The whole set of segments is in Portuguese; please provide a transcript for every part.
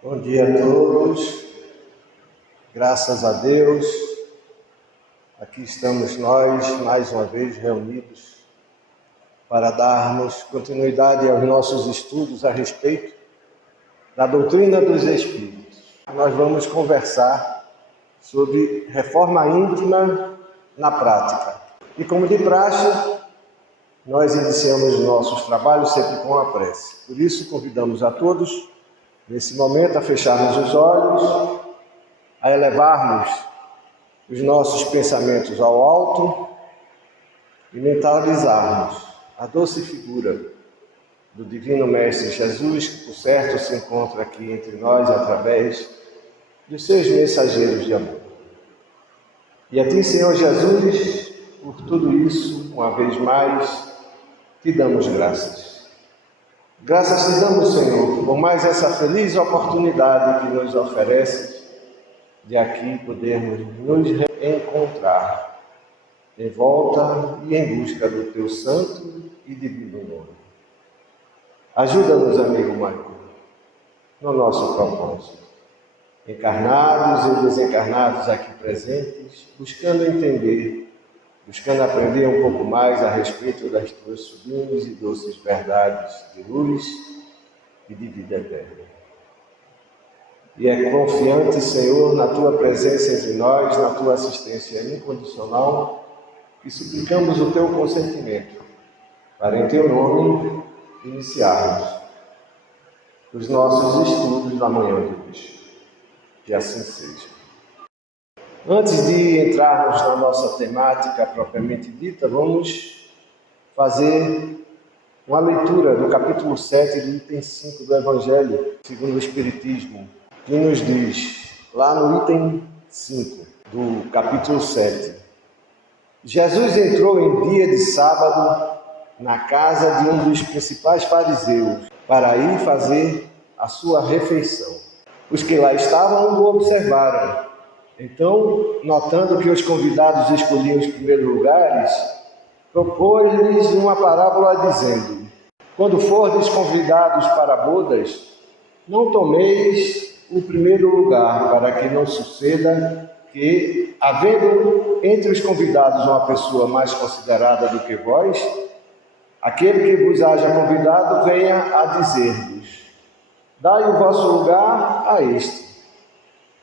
Bom dia a todos, graças a Deus, aqui estamos nós mais uma vez reunidos para darmos continuidade aos nossos estudos a respeito da doutrina dos Espíritos. Nós vamos conversar sobre reforma íntima na prática. E como de praxe, nós iniciamos nossos trabalhos sempre com a prece. Por isso, convidamos a todos, nesse momento, a fecharmos os olhos, a elevarmos os nossos pensamentos ao alto e mentalizarmos a doce figura do Divino Mestre Jesus, que por certo se encontra aqui entre nós através dos seus mensageiros de amor. E a Ti, Senhor Jesus, por tudo isso, uma vez mais, Te damos graças. Graças Te damos, Senhor, por mais essa feliz oportunidade que nos ofereces de aqui podermos nos reencontrar em volta e em busca do Teu santo e divino nome. Ajuda-nos, amigo Marco, no nosso propósito, encarnados e desencarnados aqui presentes, buscando entender, buscando aprender um pouco mais a respeito das Tuas sublimes e doces verdades de luz e de vida eterna. E é confiante, Senhor, na Tua presença entre nós, na Tua assistência incondicional, que suplicamos o Teu consentimento para, em Teu nome, iniciarmos os nossos estudos da manhã de hoje. Que assim seja. Antes de entrarmos na nossa temática propriamente dita, vamos fazer uma leitura do capítulo 7 do item 5 do Evangelho segundo o Espiritismo, que nos diz, lá no item 5 do capítulo 7, Jesus entrou em dia de sábado na casa de um dos principais fariseus para ir fazer a sua refeição. Os que lá estavam o observaram. Então, notando que os convidados escolhiam os primeiros lugares, propôs-lhes uma parábola dizendo: quando fordes convidados para bodas, não tomeis o primeiro lugar, para que não suceda que, havendo entre os convidados uma pessoa mais considerada do que vós, aquele que vos haja convidado venha a dizer-vos: dai o vosso lugar a este,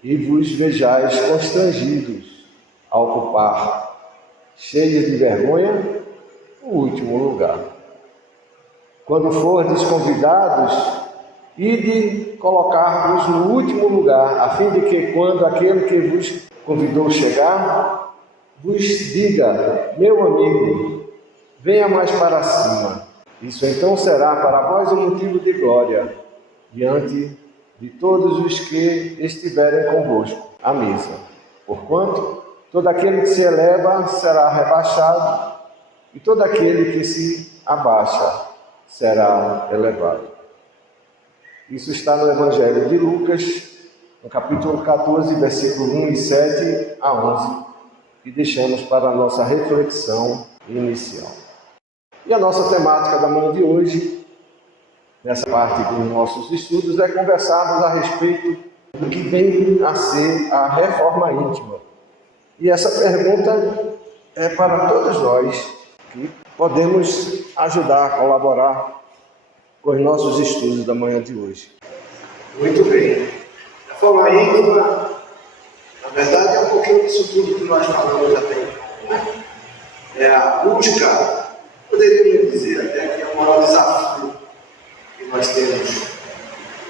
e vos vejais constrangidos a ocupar, cheios de vergonha, o último lugar. Quando fordes convidados, ide colocar-vos no último lugar, a fim de que, quando aquele que vos convidou chegar, vos diga: meu amigo, venha mais para cima. Isso então será para vós um motivo de glória diante de todos os que estiverem convosco à mesa. Porquanto, todo aquele que se eleva será rebaixado, e todo aquele que se abaixa será elevado. Isso está no Evangelho de Lucas, no capítulo 14, versículo 1 e 7 a 11, que deixamos para a nossa reflexão inicial. E a nossa temática da manhã de hoje, nessa parte dos nossos estudos, é conversarmos a respeito do que vem a ser a reforma íntima. E essa pergunta é para todos nós que podemos ajudar, colaborar com os nossos estudos da manhã de hoje. Muito bem. Reforma íntima, na verdade, é um pouquinho disso tudo que nós falamos até então, né? É a busca, poderíamos dizer até que é o maior desafio que nós temos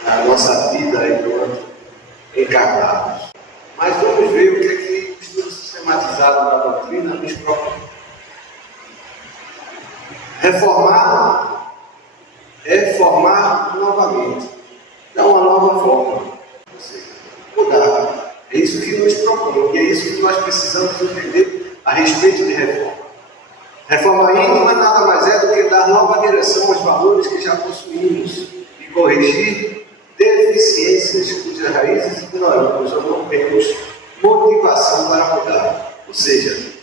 na nossa vida enquanto encarnados. Mas vamos ver o que é que o estudo sistematizado da doutrina nos propõe. Reformar é formar novamente, dar uma nova forma, ou seja, mudar. É isso que nos propõe, e é isso que nós precisamos entender a respeito de reforma. Reforma íntima nada mais é do que dar nova direção aos valores que já possuímos e corrigir deficiências cujas raízes ignoramos ou não temos motivação para mudar. Ou seja,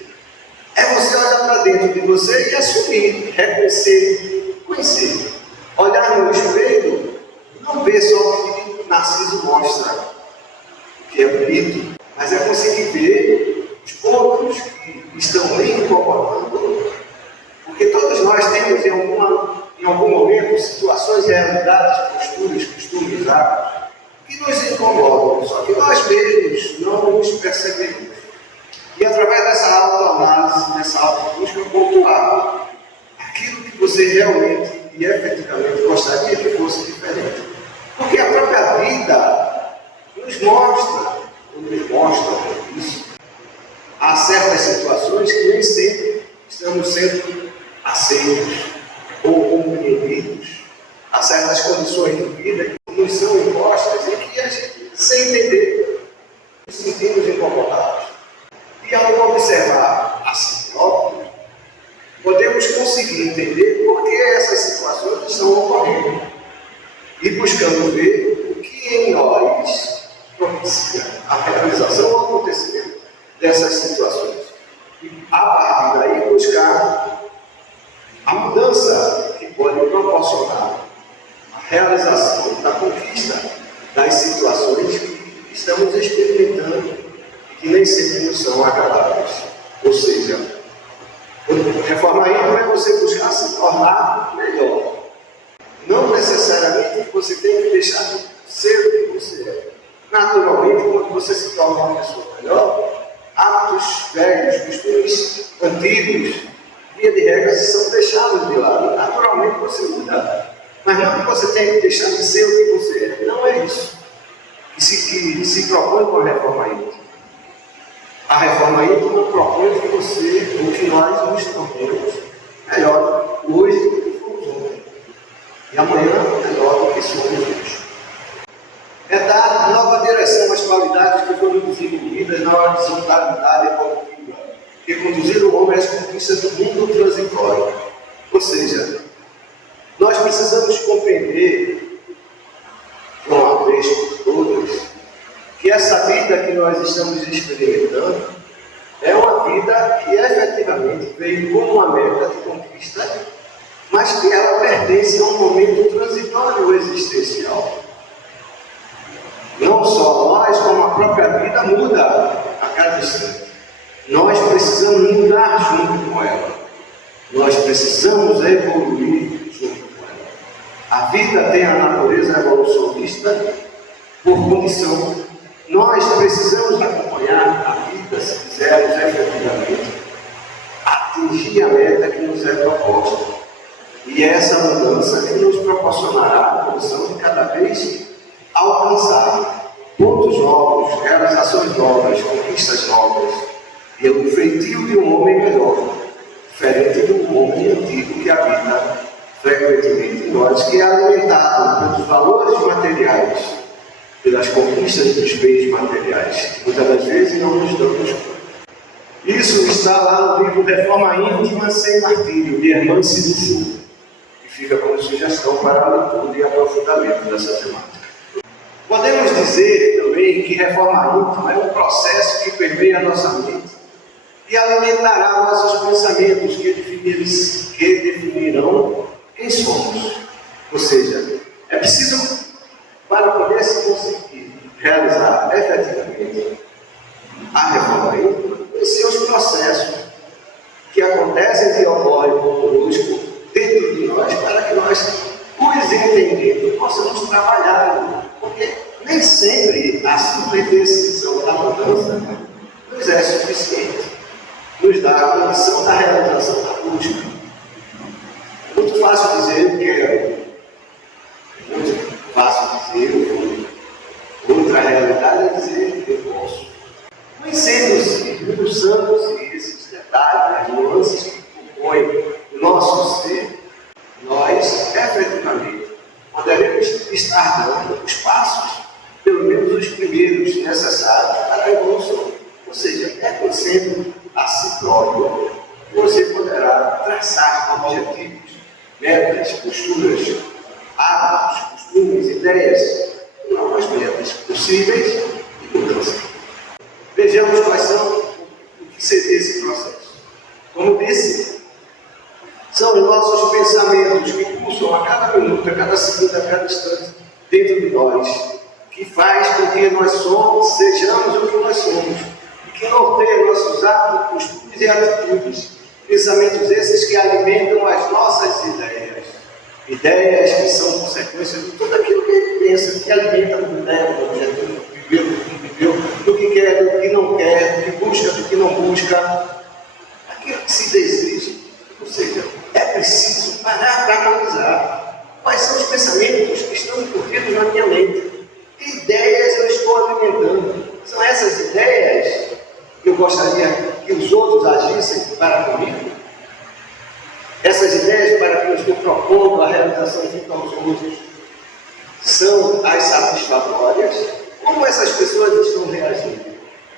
é você olhar para dentro de você e assumir, reconhecer, conhecer. Olhar no espelho, não ver só o que Narciso se mostra o que é bonito, mas é conseguir ver os pontos que estão lhe incomodando, porque todos nós temos em algum momento situações, realidades, posturas, costumes, hábitos que nos incomodam, só que nós mesmos não nos percebemos. E através dessa autoanálise, dessa autobusca, pontuar aquilo que você realmente e efetivamente gostaria que fosse diferente. Porque a própria vida nos mostra isso. Há certas situações que nem sempre estamos sendo aceitos ou compreendidos. Há certas condições de vida que nos são impostas e que a gente, sem entender, nos sentimos incomodados. E ao observar a si próprio, podemos conseguir entender por que essas situações estão ocorrendo e buscando ver o que em nós propicia a realização ou acontecimento dessas situações. E a partir daí buscar a mudança que pode proporcionar a realização da conquista das situações que estamos experimentando e que nem sempre nos são agradáveis. Ou seja, reforma íntima é você buscar se tornar melhor. Não necessariamente você tem que deixar de ser o que você é. Naturalmente, quando você se torna uma pessoa melhor, hábitos velhos, costumes antigos, via de regra, são deixados de lado. Naturalmente você muda. Mas não que você tenha que deixar de ser o que você é. Não é isso que se propõe com a reforma íntima. A reforma íntima propõe que você, ou que nós nos tornemos melhor hoje do que fomos ontem. E amanhã melhor do que somos hoje. É dar nova direção às qualidades que foram desenvolvidas na horizontalidade evolutiva, que conduziram o homem às conquistas do mundo transitório. Ou seja, nós precisamos compreender, de uma vez por todas, que essa vida que nós estamos experimentando é uma vida que efetivamente veio como uma meta de conquista, mas que ela pertence a um momento transitório existencial. Não só nós, como a própria vida muda a cada instante. Nós precisamos mudar junto com ela. Nós precisamos evoluir junto com ela. A vida tem a natureza evolucionista por condição. Nós precisamos acompanhar a vida se quisermos efetivamente atingir a meta que nos é proposta. E é essa mudança que nos proporcionará a condição de cada vez alcançar pontos novos, realizações novas, conquistas novas, e o feitio de um homem melhor, diferente do homem antigo que habita frequentemente em nós, que é alimentado pelos valores materiais, pelas conquistas dos bens materiais, que muitas das vezes não nos damos conta. Isso está lá no livro Reforma Íntima Sem Martírio, de Hermance do Sul, que fica como sugestão para a leitura e aprofundamento dessa temática. Podemos dizer também que reforma íntima é um processo que permeia a nossa mente e alimentará nossos pensamentos que definirão quem somos. Ou seja, é preciso, para poder se conseguir realizar efetivamente a reforma íntima, conhecer os processos que acontecem e ocorrem conosco dentro de nós, para que nós, os entendendo, possamos trabalhar. Porque nem sempre a simples decisão da mudança nos é suficiente, nos dá a condição da realização da busca. É muito fácil dizer eu quero, é muito fácil dizer eu vou. Outra realidade é dizer eu posso. Conhecendo-se, usando-se esses detalhes, as nuances que compõem o nosso ser, nós efetivamente poderemos estar dando os passos, pelo menos os primeiros necessários para a evolução. Ou seja, reconhecendo a si próprio, você poderá traçar objetivos, metas, posturas, hábitos, costumes, ideias, novas metas possíveis e mudanças. Vejamos quais são o que seria esse processo. Como disse, são os nossos pensamentos que pulsam a cada minuto, a cada segundo, a cada instante dentro de nós, que faz com que nós sejamos o que nós somos, e que norteia nossos atos, costumes e atitudes. Pensamentos esses que alimentam as nossas ideias. Ideias que são consequências de tudo aquilo que a gente pensa, que alimenta a ideia, do objetivo, do que viveu, do que não viveu, do que quer, do que não quer, do que busca, do que não busca. Aquilo que se deseja. Ou seja, é preciso parar para analisar quais são os pensamentos que estão incutidos na minha mente. Que ideias eu estou alimentando? São essas ideias que eu gostaria que os outros agissem para comigo? Essas ideias para que eu estou propondo a realização junto aos outros são as satisfatórias? Como essas pessoas estão reagindo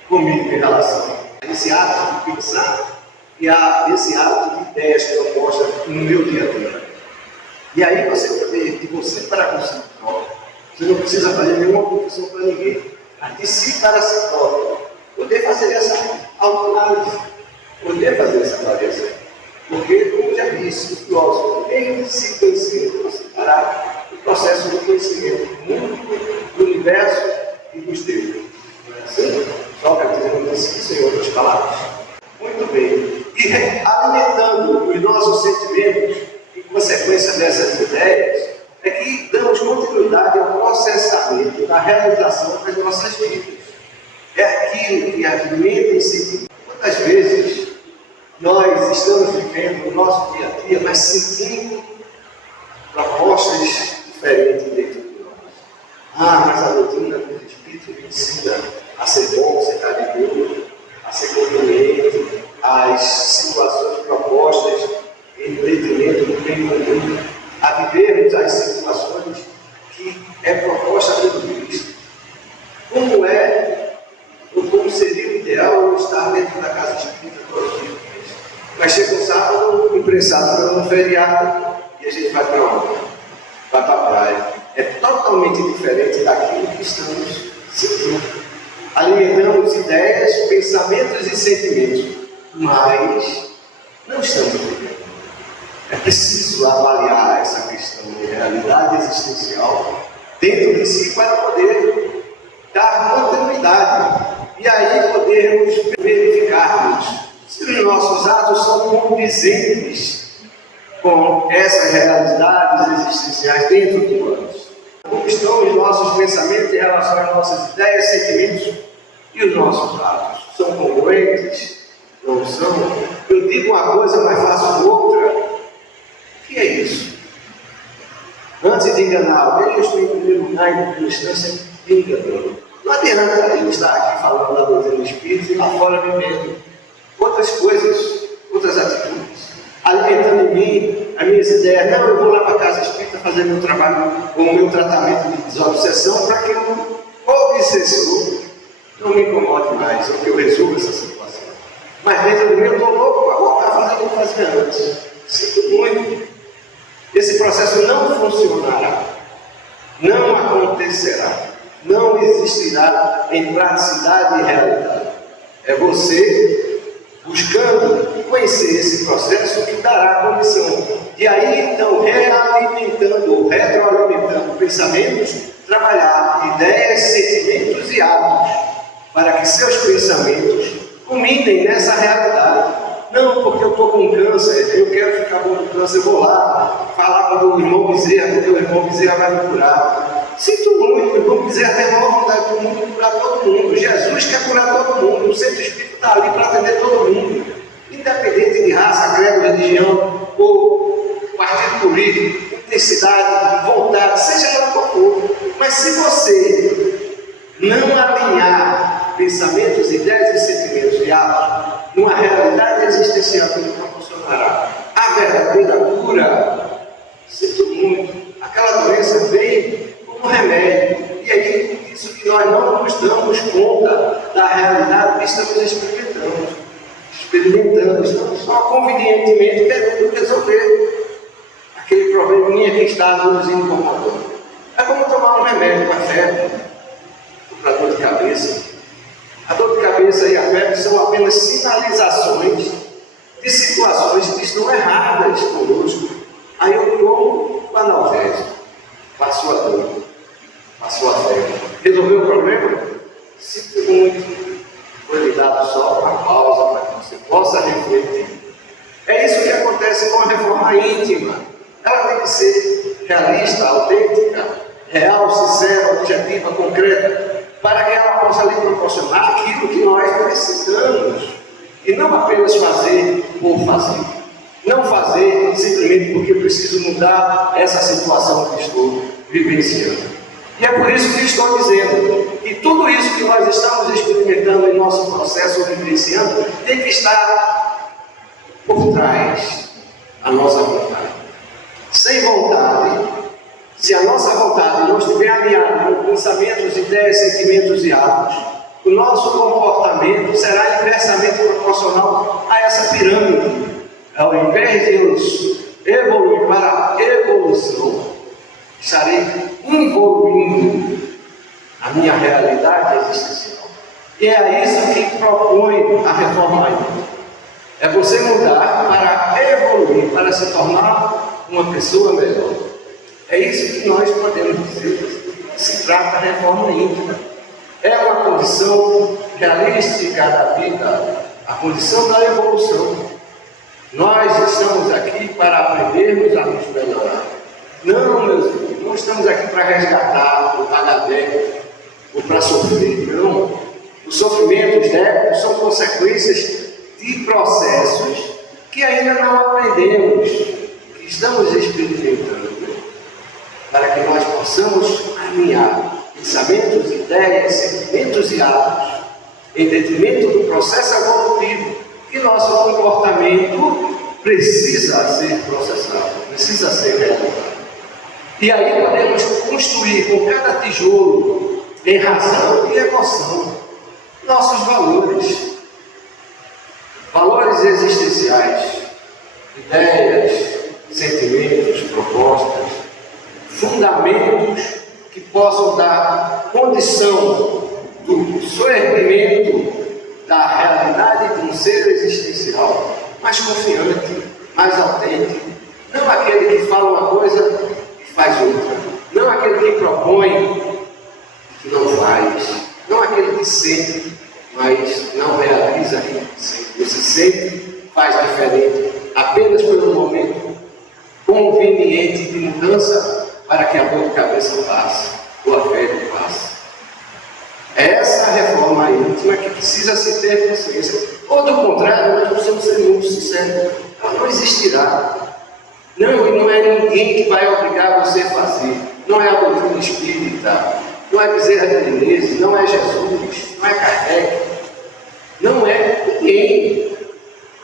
comigo em relação a esse ato de pensar e a esse ato de ideias propostas no meu dia a dia? E aí você poder, de você para consigo próprio, você não precisa fazer nenhuma confissão para ninguém, mas de si para si próprio, poder fazer essa autoanálise, poder fazer essa avaliação. Porque, como já disse, o filósofo nem se conhecer, considerar o processo do conhecimento do mundo, do universo e dos deuses. Não é assim? Sócrates não disse isso em outras palavras. Muito bem. E alimentando os nossos sentimentos, em consequência dessas ideias, é que damos continuidade ao processamento da realização das nossas vidas. É aquilo que alimenta esse sentido. Quantas vezes nós estamos vivendo o nosso dia a dia, mas sentindo propostas diferentes dentro de nós? Mas a doutrina do Espírito me ensina a ser bom, ser carinhoso, a ser conveniente, as situações propostas em detrimento do bem comum, a vivermos as situações que é proposta pelo Cristo. Como é, ou como seria o ideal eu estar dentro da casa espírita todos os dias? Mas chega um sábado, imprensado para um feriado, e a gente vai para onde? Vai para a praia. É totalmente diferente daquilo que estamos sentindo. Alimentamos ideias, pensamentos e sentimentos, mas não estamos vivendo. É preciso avaliar essa questão de realidade existencial dentro de si para poder dar continuidade. E aí podermos verificarmos se os nossos atos são condizentes com essas realidades existenciais dentro de nós. Como estão os nossos pensamentos em relação às nossas ideias, sentimentos e os nossos atos? São congruentes? Não são? Eu digo uma coisa, mas faço outra. O que é isso? Antes de enganar alguém, eu estou em primeiro lugar, em primeira instância, enganando. Não adianta eu estar aqui falando da doutrina espírita e lá fora vivendo outras coisas, outras atitudes, alimentando em mim as minhas ideias. Não, eu vou lá para a casa espírita fazer meu trabalho, ou meu tratamento de desobsessão, para que o obsessor não me incomode mais, ou que eu resolva essa situação. Mas dentro de mim eu estou louco para voltar a fazer o que eu fazia antes. Sinto muito. Esse processo não funcionará, não acontecerá, não existirá em praticidade e realidade. É você buscando conhecer esse processo que dará condição de aí então realimentando ou retroalimentando pensamentos, trabalhar ideias, sentimentos e hábitos para que seus pensamentos culminem nessa realidade. Não, porque eu estou com câncer, eu quero ficar bom com câncer, eu vou lá falar com o irmão Bezerra, porque o irmão Bezerra vai me curar. Sinto muito, o irmão Bezerra tem a maior vontade do mundo de curar todo mundo. Jesus quer curar todo mundo, o centro espírita está ali para atender todo mundo, independente de raça, credo, religião, ou partido político, intensidade, vontade, seja lá qual for. Mas se você não alinhar pensamentos, ideias e sentimentos e atos numa realidade existencial que não proporcionará a verdadeira cura, sinto muito, aquela doença vem como remédio. E aí, isso que nós não nos damos conta da realidade que estamos experimentando, estamos só convenientemente querendo resolver aquele probleminha que está nos incomodando. É como tomar um remédio para febre, para dor de cabeça. A dor de cabeça e a febre são apenas sinalizações de situações que estão erradas conosco. Aí eu tomo o analgésico, passou a dor, passou a febre, resolveu o problema? 5 segundos. Foi lhe dado só uma pausa para que você possa refletir. É isso que acontece com a reforma íntima. Ela tem que ser realista, autêntica, real, sincera, objetiva, concreta, para que ela possa lhe proporcionar aquilo que nós precisamos. E não apenas fazer por fazer. Não fazer simplesmente porque eu preciso mudar essa situação que estou vivenciando. E é por isso que estou dizendo que tudo isso que nós estamos experimentando em nosso processo vivenciando tem que estar por trás da nossa vontade. Sem vontade, se a nossa vontade não estiver alinhada com pensamentos, ideias, sentimentos e atos, o nosso comportamento será inversamente proporcional a essa pirâmide. Ao invés de nos evoluir para a evolução, estarei evoluindo a minha realidade existencial. E é isso que propõe a reforma íntima. É você mudar para evoluir, para se tornar uma pessoa melhor. É isso que nós podemos dizer. Se trata da reforma íntima. É uma condição realística da vida, a condição da evolução. Nós estamos aqui para aprendermos a nos melhorar. Não, meus irmãos, não estamos aqui para resgatar, ou pagar débito, ou para sofrer. Não. Os sofrimentos, débitos, são consequências de processos que ainda não aprendemos, que estamos experimentando, para que nós possamos alinhar pensamentos, ideias, sentimentos e atos, em detrimento do processo evolutivo, que nosso comportamento precisa ser processado, precisa ser realizado. E aí podemos construir com cada tijolo, em razão e emoção, nossos valores. Valores existenciais, ideias, sentimentos, propostas, fundamentos que possam dar condição do soerguimento da realidade de um ser existencial mais confiante, mais autêntico. Não aquele que fala uma coisa e faz outra. Não aquele que propõe e não faz. Não aquele que sente, mas não realiza aquilo que sente. Você sente, faz diferente, apenas pelo momento conveniente de mudança para que a dor de cabeça passe, ou a febre passe. É essa reforma íntima que precisa se ter consciência. Ou do contrário, nós precisamos ser muito sinceros. Ela não existirá. Não, e não é ninguém que vai obrigar você a fazer. Não é a doutrina espírita, não é Bezerra de Menezes, não é Jesus, não é Kardec. Não é ninguém.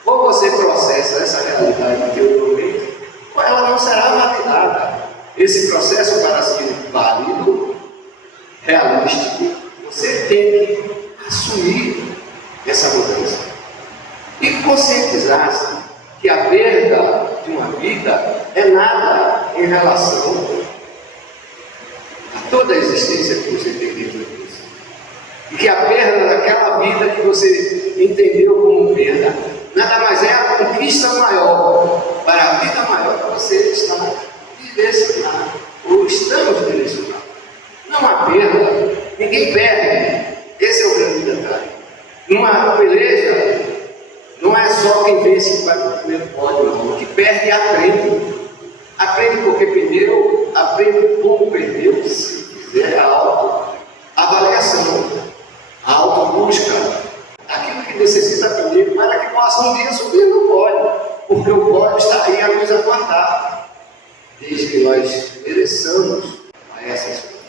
Ou você processa essa realidade que eu prometo, ou ela não será validada. Esse processo, para ser válido, realístico, você tem que assumir essa mudança e conscientizar-se que a perda de uma vida é nada em relação a toda a existência que você tem dentro de você. E que a perda daquela vida que você entendeu como perda nada mais é a conquista maior para a vida maior que você está direcionado, ou estamos direcionados. Não há perda, ninguém perde. Esse é o grande detalhe. Numa peleja, não é só quem vence que vai para o primeiro pódio, não. O que perde aprende. Aprende porque perdeu, aprende como perdeu, se quiser a autoavaliação, a autobusca, aquilo que necessita aprender para que possa um dia subir no pódio, porque o pódio está aí a nos aguardar, desde que nós mereçamos a essas coisas.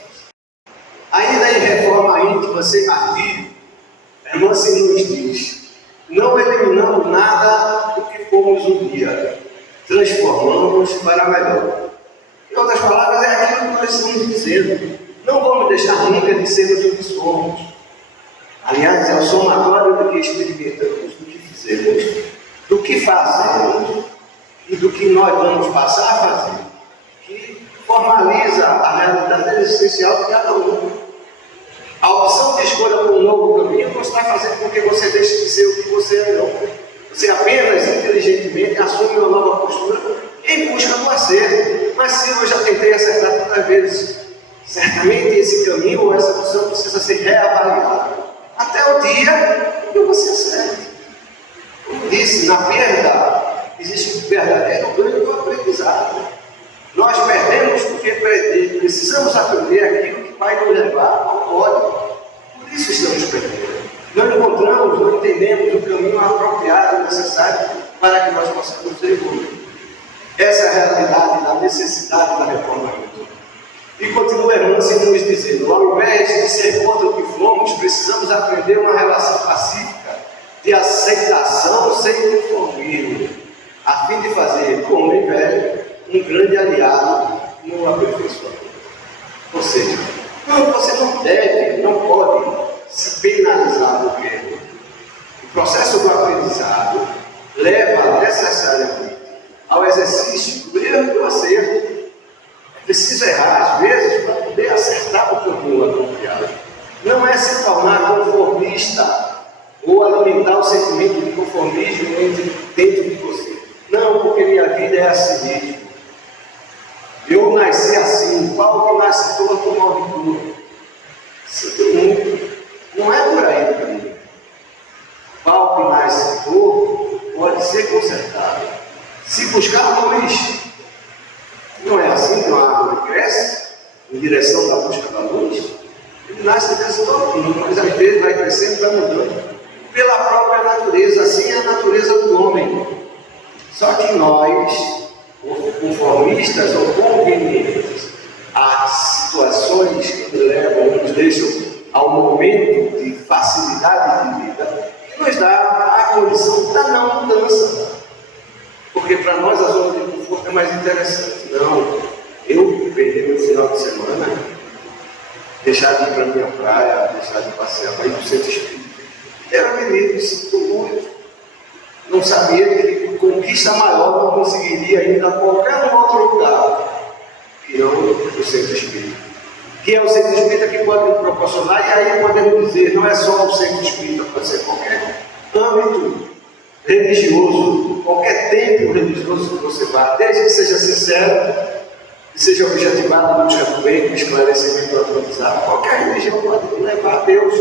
Ainda em reforma íntima sem martírio, a irmã nos diz: não eliminamos nada do que fomos um dia, transformamos para melhor. Em outras palavras, é aquilo que nós estamos dizendo. Não vamos deixar nunca de sermos o que somos. Aliás, é o somatório do que experimentamos, do que fizemos, do que fazemos e do que nós vamos passar a fazer, que formaliza a realidade existencial de cada um. A opção de escolha por um novo caminho não está fazendo com que você deixe de ser o que você é, não. Você apenas, inteligentemente, assume uma nova postura em busca do acerto. Mas se eu já tentei acertar tantas vezes, Certamente esse caminho ou essa função precisa ser reavaliada até o dia em que você acerte. Como disse, na perda existe um verdadeiro ganho do aprendizado. Nós perdemos porque precisamos aprender aquilo que vai nos levar ao pódio. Por isso estamos perdendo. Não encontramos, não entendemos o caminho apropriado e necessário para que nós possamos evoluir. Essa é a realidade da necessidade da reforma íntima. E continua Emmanuel nos dizendo: ao invés de ser contra o que fomos, precisamos aprender uma relação pacífica de aceitação sem conformismo, a fim de fazer do homem velho um grande aliado no aperfeiçoamento. Ou seja, você não deve, não pode se penalizar por erro. O processo do aprendizado leva necessariamente ao exercício do erro e do acerto. É preciso errar às vezes para poder acertar o caminho apropriado. Não é se tornar conformista ou alimentar o sentimento de conformismo dentro de você. Não, porque minha vida é assim mesmo. Eu nasci assim, Paulo que nasce torto morre duro. Sinto muito. Não é por aí o caminho. Paulo que nasce torto pode ser consertado. Se buscar luz, não é assim que uma árvore cresce em direção da busca da luz? Ele nasce desse tortinho, mas às vezes vai crescendo e vai mudando. Pela própria natureza, assim é a natureza do homem. Só que nós, conformistas ou convenientes a situações que nos deixam ao momento de facilidade de vida, que nos dá a condição da não mudança. Porque para nós a zona de conforto é mais interessante. Não, eu perder meu final de semana, deixar de ir para a minha praia, deixar de passear, para ir para o centro espírita. Era menino, sinto muito. Não sabia que conquista maior não conseguiria ir a qualquer outro lugar que não o centro espírita. Que é o centro espírita que pode me proporcionar, e aí podemos dizer, não é só o centro espírita, pode ser qualquer âmbito religioso, qualquer templo religioso que você vá, desde que seja sincero, que seja objetivado no busca do bem, no esclarecimento do aprendizado. Qualquer religião pode me levar a Deus,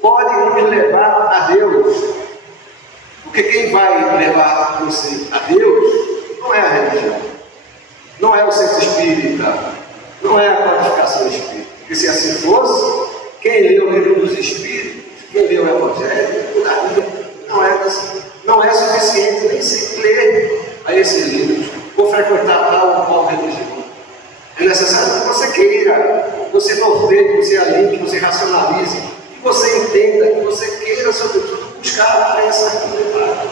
pode me levar a Deus. Porque quem vai levar você a Deus não é a religião, não é o centro espírita, não é a qualificação espírita. Porque se assim fosse, quem lê o livro dos Espíritos, quem lê o Evangelho, não é suficiente nem se ler a esses livros ou frequentar tal religião. É necessário que você queira, você norteie, que você alinhe, que você racionalize, que você entenda, que você queira, sobretudo, buscar a crença completada.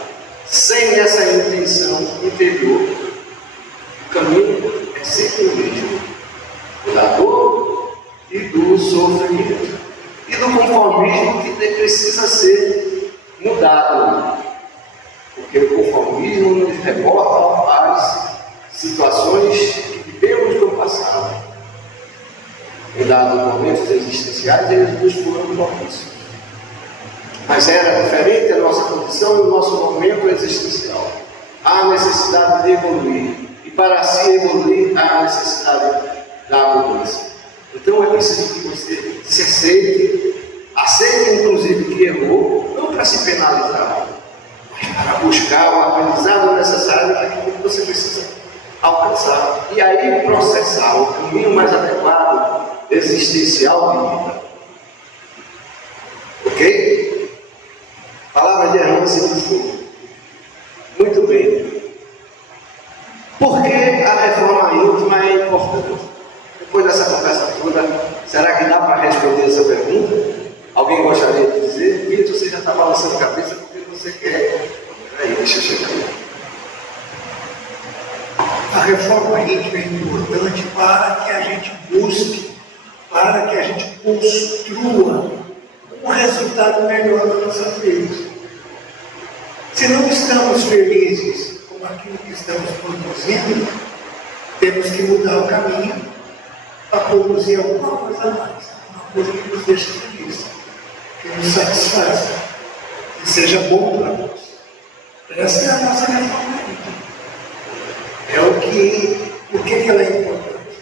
Sem essa intenção interior, o caminho é sempre o mesmo: da dor e do sofrimento, e do conformismo que precisa ser mudado, porque o conformismo nos reporta às situações que vivemos no passado. Em dados momentos existenciais, eles nos foram propícios. Mas era diferente a nossa condição e o nosso momento existencial. Há necessidade de evoluir. E para se evoluir, há necessidade da mudança. Então é preciso que você se aceite inclusive que errou, não para se penalizar, mas para buscar o aprendizado necessário daquilo que você precisa alcançar. E aí processar o caminho mais adequado, existencial de vida. Ok? Palavra de Emmanuel no fogo. Muito bem. Por que a reforma íntima é importante? Depois dessa conversa toda, será que dá para responder essa pergunta? Alguém gostaria de dizer? Vitor, você já está balançando a cabeça porque você quer. Aí, deixa eu chegar. A reforma íntima é importante para que a gente busque, para que a gente construa um resultado melhor na nossa vida. Se não estamos felizes com aquilo que estamos produzindo, temos que mudar o caminho para produzir alguma coisa a mais, uma coisa que nos deixe felizes, que nos satisfaça, que seja bom para nós. Essa é a nossa reforma íntima. Por que ela é importante?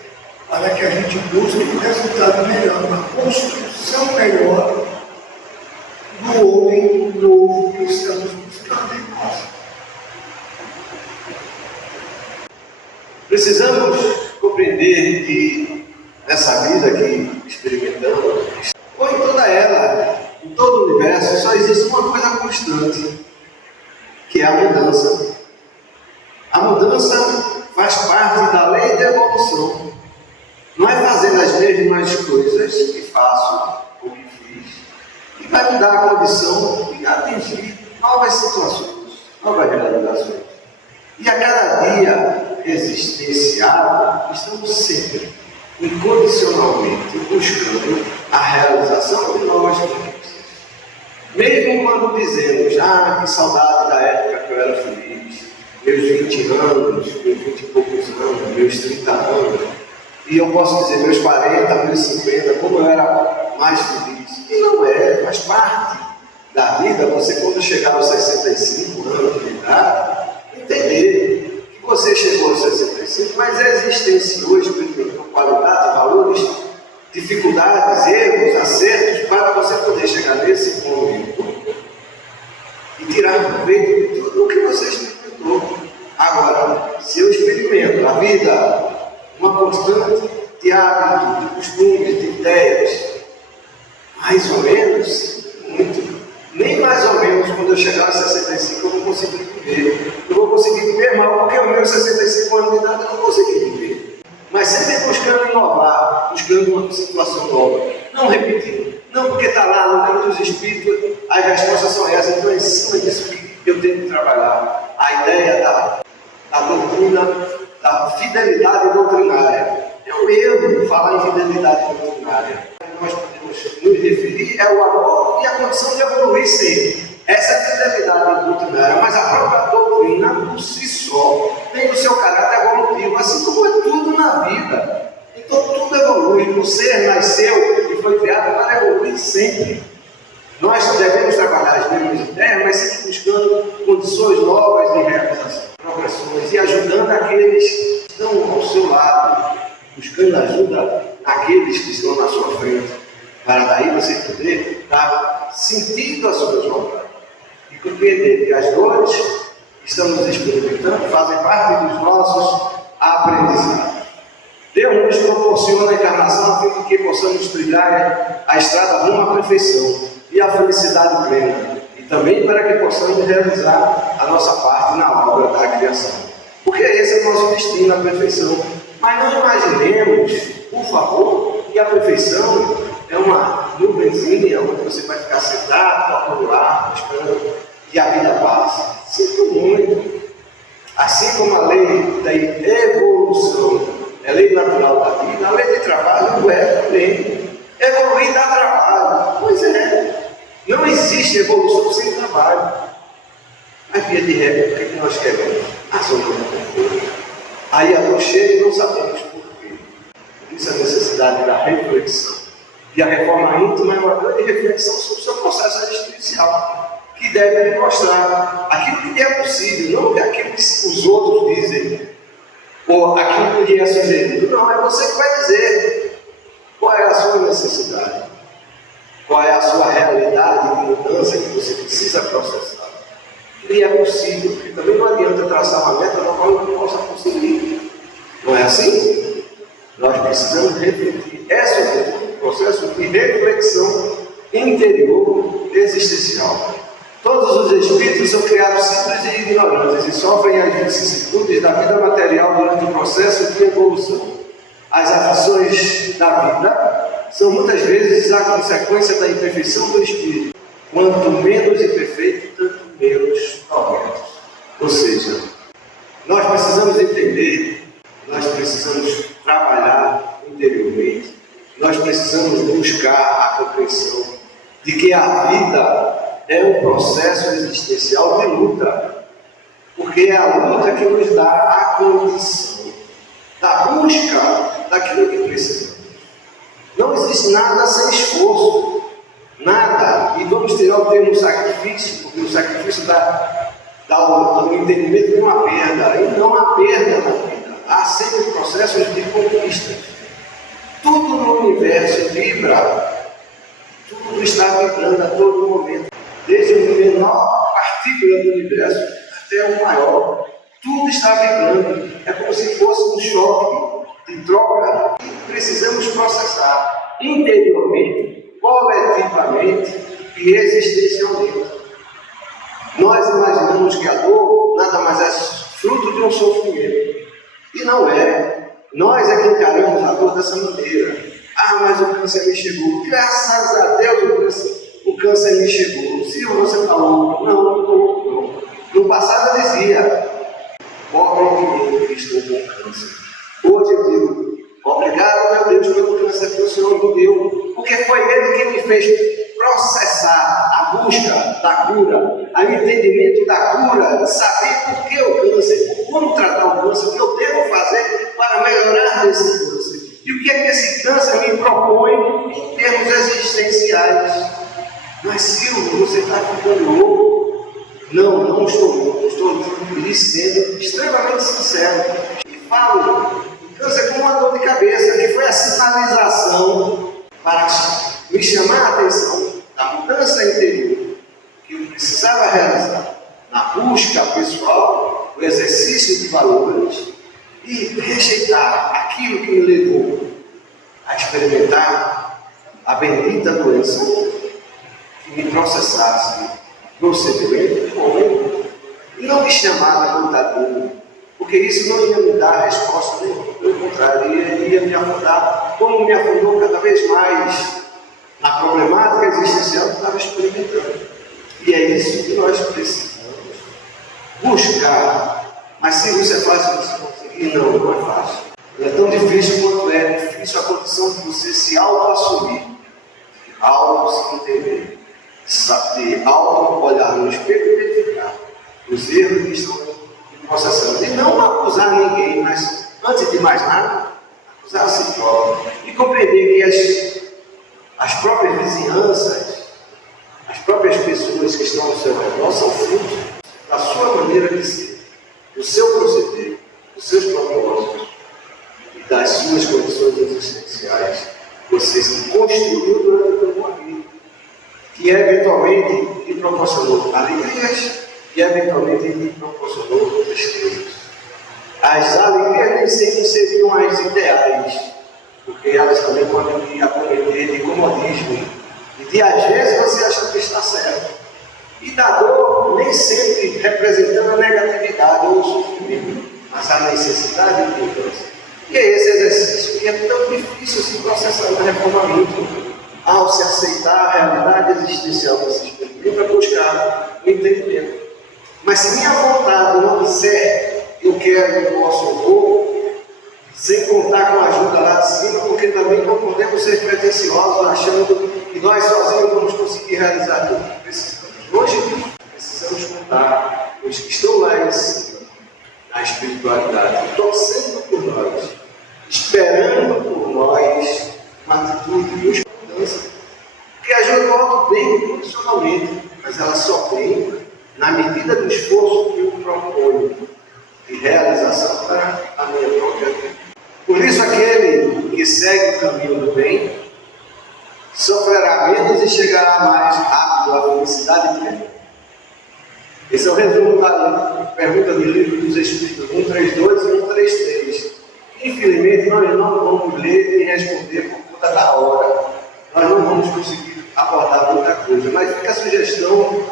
para que a gente busque um resultado melhor, uma construção melhor do homem novo que estamos buscando em nós. Precisamos compreender que nessa vida que experimentamos, ou em toda ela, em todo o universo, só existe uma coisa constante, que é a mudança. A mudança faz parte da lei da evolução. Não é fazendo as mesmas coisas que faço ou que fiz que vai me dar a condição de atingir novas situações, novas realizações. E a cada dia existenciado, estamos sempre incondicionalmente buscando a realização de novas conquistas. Mesmo quando dizemos, que saudade da época que eu era feliz, meus 20 anos, meus 20 e poucos anos, meus 30 anos, e eu posso dizer meus 40, meus 50, como eu era mais feliz. E não é, faz parte da vida, você quando chegar aos 65 anos de idade, entender que você chegou aos 65, mas existenciou, experimentou qualidade, valores, dificuldades, erros, acertos, para você poder chegar nesse momento e tirar proveito de tudo o que você experimentou. Agora, se eu experimento a vida, uma constante de hábitos, de costumes, de ideias, mais ou menos, muito, nem mais ou menos quando eu chegar aos 65 eu vou conseguir viver. Eu vou conseguir viver mal, porque os meus 65 anos de idade eu não consegui viver. Mas sempre buscando inovar, buscando uma situação nova, não repetindo. Não porque está lá no livro dos Espíritos, as respostas são essas, então é em cima disso que eu tenho que trabalhar. A ideia da doutrina, da fidelidade doutrinária. É um erro falar em fidelidade doutrinária. Nós podemos nos referir é o amor e a condição de evoluir sempre. Essa é a fidelidade doutrinária, mas a própria doutrina, por si só, tem o seu caráter evolutivo, assim como é tudo na vida. Então tudo evolui. O ser nasceu e foi criado para evoluir sempre. Nós devemos trabalhar as mesmas ideias, mas sempre buscando condições novas de realização, progressões e ajudando aqueles que estão ao seu lado, buscando ajuda naqueles que estão na sua frente, para daí você poder dar sentido à sua jornada e compreender que as dores que estamos experimentando fazem parte dos nossos aprendizados. Deus nos proporciona a encarnação a fim de que possamos trilhar a estrada rumo à perfeição e à felicidade plena, e também para que possamos realizar a nossa parte na obra da criação. Porque esse é o nosso destino, a perfeição. Mas não imaginemos, por favor, que a perfeição é uma nuvenzinha onde você vai ficar sentado, tocando ar, esperando que a vida passe. Sinto muito. Assim como a lei da evolução é lei natural da vida, a lei de trabalho não é também. Evoluir dá trabalho. Pois é. Não existe evolução sem trabalho. Mas, via de regra, o que nós queremos? A zona do conforto. Aí a dor chega e não sabemos por quê. Por isso a necessidade da reflexão. E a reforma íntima é uma grande reflexão sobre o seu processo existencial, que deve lhe mostrar aquilo que é possível, não aquilo que os outros dizem, ou aquilo que lhe é sugerido. Não, é você que vai dizer qual é a sua necessidade, qual é a sua realidade de mudança que você precisa processar. E é possível, porque também não adianta traçar uma meta na qual eu não possa conseguir. Não é assim? Nós precisamos refletir. Esse é o processo de reflexão interior existencial. Todos os espíritos são criados simples e ignorantes e sofrem as vicissitudes da vida material durante o processo de evolução. As aflições da vida são muitas vezes a consequência da imperfeição do espírito. Quanto menos imperfeito, tanto menos tormentos. Ou seja, nós precisamos entender, nós precisamos trabalhar interiormente, nós precisamos buscar a compreensão de que a vida é um processo existencial de luta, porque é a luta que nos dá a condição da busca daquilo que precisamos. Não existe nada sem esforço, nada. E vamos tirar o termo sacrifício, porque o sacrifício dá o entendimento de uma perda, e não há perda na vida. Há sempre processos de conquista. Tudo no universo vibra, tudo está vibrando a todo momento, desde a menor partícula do universo até o maior, tudo está vibrando. É como se fosse um choque de troca que precisamos processar interiormente, coletivamente e existencialmente. Nós imaginamos que a dor nada mais é fruto de um sofrimento. E não é. Nós é que encaramos a dor dessa maneira. Ah, mas o câncer me chegou. Graças a Deus o câncer me chegou. Silvio, você falou. Não. No passado eu dizia, pobre de mim que estou com câncer. Hoje eu digo, obrigado, meu Deus, pelo câncer que o Senhor me deu. Porque foi Ele que me fez processar a busca da cura, o entendimento da cura, saber por que o câncer, como tratar o câncer, o que eu devo fazer para melhorar desse câncer. E o que é que esse câncer me propõe em termos existenciais? Mas Silvio, você está ficando louco? Não estou louco, estou lhe sendo extremamente sincero. E falo o câncer como uma dor de cabeça, que foi a sinalização para me chamar a atenção da mudança interior que eu precisava realizar na busca pessoal, no exercício de valores e rejeitar aquilo que me levou a experimentar a bendita doença que me processasse procedimento comum e não me chamar de contador, porque isso não ia me dar resposta nenhuma, pelo contrário, ia me afundar, como me afundou cada vez mais na problemática existencial que eu estava experimentando. E é isso que nós precisamos buscar. Mas se isso é fácil de se conseguir, não é fácil. É tão difícil quanto é difícil a condição de você se auto-assumir, auto-se entender, de auto-olhar no espelho e identificar os erros que estão processando. E não acusar ninguém, mas antes de mais nada, acusar a si próprio. E compreender que as próprias vizinhanças, as próprias pessoas que estão ao seu redor são frutos da sua maneira de ser, do seu proceder, dos seus propósitos e das suas condições existenciais. Você se construiu durante a sua vida, que eventualmente lhe proporcionou alegrias e eventualmente lhe proporcionou tristezas. As alegrias nem sempre seriam as ideais, porque elas também podem lhe acometer de comodismo e de às vezes você acha que está certo. E da dor nem sempre representando a negatividade ou o sofrimento, mas a necessidade de mudança. E é esse exercício que é tão difícil se processar no reformamento, ao se aceitar a realidade existencial desse experimento para buscar o entendimento. Mas se minha vontade não disser eu quero, eu posso, eu vou, sem contar com a ajuda lá de cima, porque também não podemos ser pretensiosos achando que nós sozinhos vamos conseguir realizar tudo que precisamos. Hoje precisamos contar com os que estão lá em cima, na espiritualidade, torcendo por nós, esperando por nós uma atitude de mudança, que ajuda o alto bem condicionalmente, mas ela só vem na medida do esforço que eu proponho de realização para a minha própria vida. Por isso, aquele que segue o caminho do bem sofrerá menos e chegará mais rápido à felicidade plena. Esse é o resumo da pergunta do Livro dos Espíritos 132 e 133. Infelizmente, nós não vamos ler e responder por conta da hora. Nós não vamos conseguir abordar muita coisa, mas fica a sugestão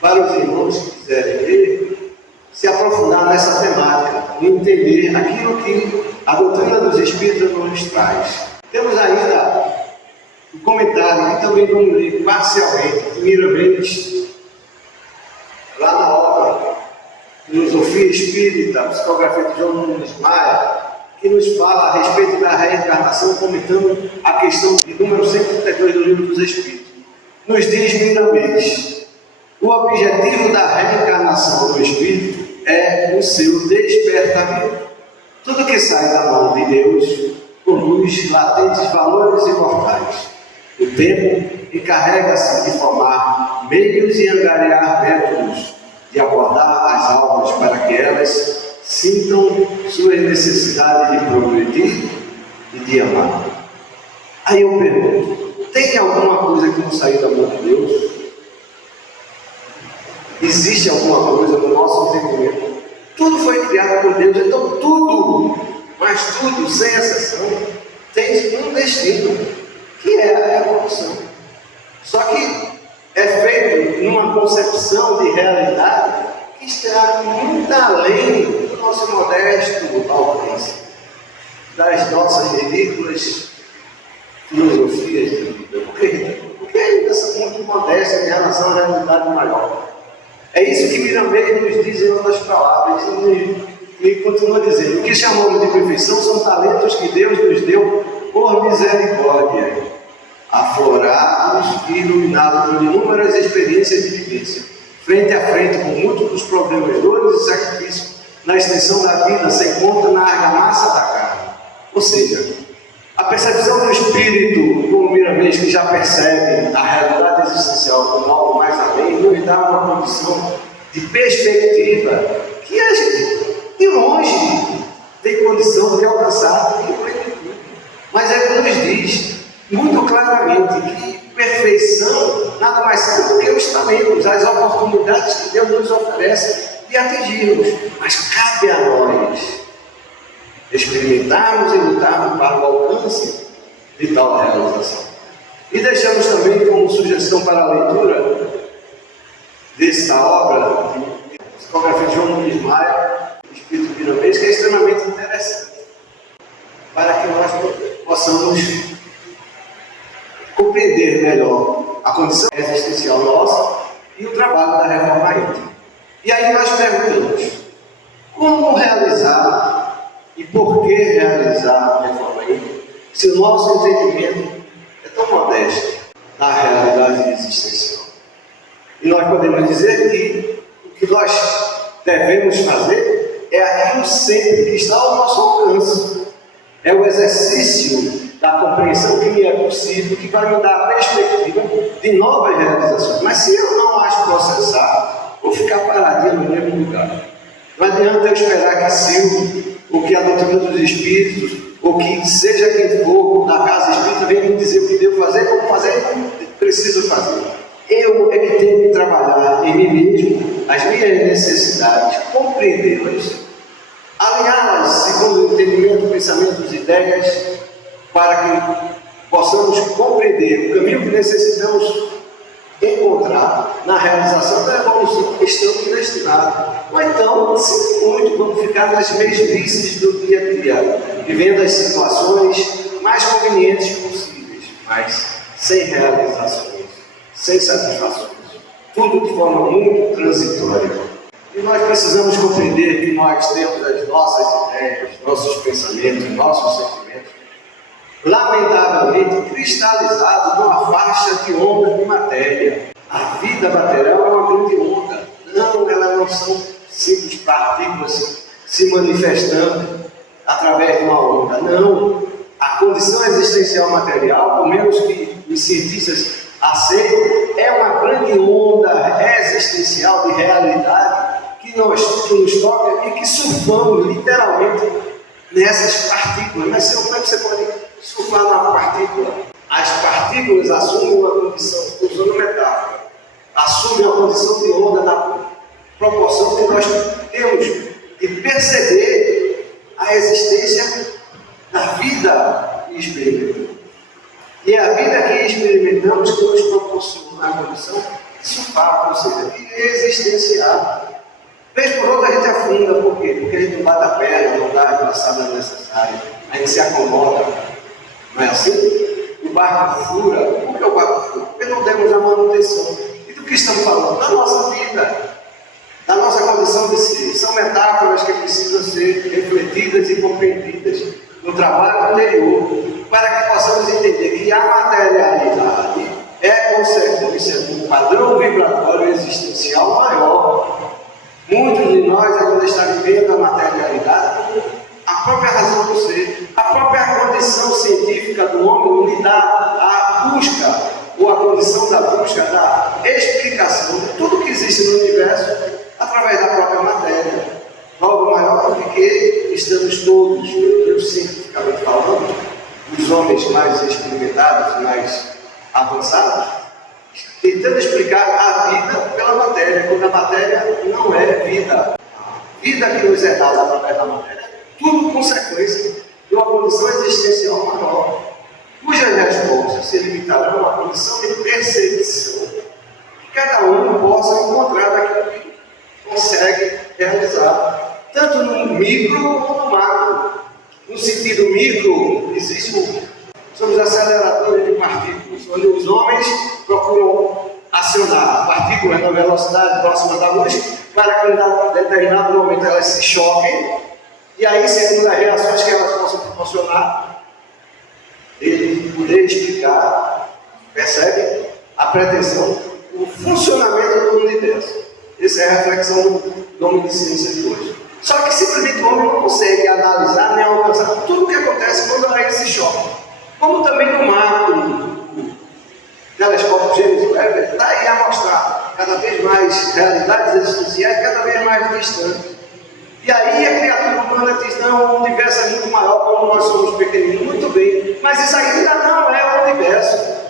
para os irmãos que quiserem ler, se aprofundar nessa temática e entender aquilo que a doutrina dos Espíritos nos traz. Temos ainda o comentário que também vamos ler parcialmente, primeiramente, lá na obra Filosofia Espírita, Psicografia de João Nunes Maia, que nos fala a respeito da reencarnação, comentando a questão de número 132 do Livro dos Espíritos. Nos diz primeiramente, o objetivo da reencarnação do Espírito é o seu despertamento. Tudo que sai da mão de Deus produz latentes valores imortais. O tempo encarrega-se de formar meios e angariar métodos de abordar as almas para que elas sintam suas necessidades de progredir e de amar. Aí eu pergunto, tem alguma coisa que não saiu da mão de Deus? Existe alguma coisa no nosso entendimento? Tudo foi criado por Deus, então tudo, mas tudo, sem exceção, tem um destino, que é a evolução. Só que é feito numa concepção de realidade que está muito além do nosso modesto alcance, das nossas ridículas filosofias de vida. Por quê? Porque ainda são muito modestas em relação à realidade maior. É isso que Miramês nos diz em outras palavras, e continua dizendo: o que chamamos de perfeição são talentos que Deus nos deu por misericórdia, aflorados e iluminados por inúmeras experiências de vivência, frente a frente com múltiplos problemas, dores e sacrifícios, na extensão da vida, sem conta na argamassa da carne. Ou seja, a percepção do espírito, como Miramês, que já percebe a realidade existencial como algo mais além, nos dá uma condição de perspectiva que a gente, de longe, tem condição de alcançar em plenitude. Mas ele nos diz muito claramente que perfeição nada mais são do que os talentos, as oportunidades que Deus nos oferece de atingirmos. Mas cabe a nós experimentarmos e lutarmos para o alcance de tal realização. E deixamos também como sugestão para a leitura desta obra, de psicografia de João Nunes Maia, Espírito Miramês, que é extremamente interessante, para que nós possamos compreender melhor a condição existencial nossa e o trabalho da reforma íntima. E aí nós perguntamos, como realizar e por que realizar a reforma íntima se o nosso entendimento é tão modesto na realidade existencial? E nós podemos dizer que o que nós devemos fazer é aquilo sempre que está ao nosso alcance. É o exercício da compreensão que me é possível, que vai me dar a perspectiva de novas realizações. Mas se eu não as processar, vou ficar paradinho no mesmo lugar. Não adianta eu esperar que Silvio, ou que a doutrina dos espíritos, ou que seja quem for da casa espírita venha me dizer o que devo fazer, como fazer e como preciso fazer. Eu é que tenho que trabalhar em mim mesmo as minhas necessidades, compreendê-las, alinhá-las segundo o entendimento, pensamentos e ideias, para que possamos compreender o caminho que necessitamos encontrar na realização da evolução que estamos destinados. Ou então, se muito, vamos ficar nas mesmices do dia a dia, vivendo as situações mais convenientes possíveis, mas sem realizações, sem satisfações, tudo de forma muito transitória. E nós precisamos compreender que nós temos as nossas ideias, nossos pensamentos, nossos sentimentos, lamentavelmente cristalizados numa faixa de ondas de matéria. A vida material é uma grande onda. Não, elas não são simples partículas se manifestando através de uma onda. Não. A condição existencial material, pelo menos que os cientistas aceitam, é uma grande onda existencial de realidade que nos toca e que surfamos literalmente nessas partículas. Mas como é que você pode surfar numa partícula? As partículas assumem uma condição, estou usando metáfora, assumem uma condição de onda na proporção que nós temos de perceber a existência da vida que experimentamos. E é a vida que experimentamos que nos proporciona a condição de surfar, ou seja, de existenciar. Vez por outra a gente afunda, por quê? Porque a gente não bate a perna, não dá a passada necessária, a gente se acomoda. Não é assim? O barco fura. Por que o barco fura? Porque não demos a manutenção. E do que estamos falando? Da nossa vida, da nossa condição de ser. São metáforas que precisam ser refletidas e compreendidas no trabalho anterior, para que possamos entender que a materialidade é consequência de um padrão vibratório existencial maior. Muitos de nós ainda estão vivendo a materialidade como a própria razão do ser, a própria condição científica do homem lhe dá a busca, ou a condição da busca da explicação de tudo que existe no universo através da própria matéria. Logo maior do que estamos todos, eu cientificamente falando, os os homens mais experimentados, mais avançados, tentando explicar a vida pela matéria, quando a matéria não é vida. A vida que nos é dada através da matéria, tudo consequência de uma condição existencial maior, cujas respostas se limitarão a uma condição de percepção que cada um possa encontrar daquilo que consegue realizar, tanto no micro como no macro. No sentido micro, são os aceleradores de partículas, onde os homens procuram acionar partículas na velocidade próxima da luz para que em determinado momento elas se choquem, e aí, segundo as reações que elas possam proporcionar, ele poder explicar, percebe? A pretensão, o funcionamento do universo. Essa é a reflexão do homem de ciência de hoje. Só que simplesmente o homem não consegue analisar nem alcançar tudo o que acontece quando a ele se choca. Como também no macro, o telescópio James Webb está aí a mostrar cada vez mais realidades existenciais, cada vez mais distantes. E aí a criatura humana diz, não, o universo é muito maior, como nós somos pequeninos. Muito bem, mas isso ainda não é o universo.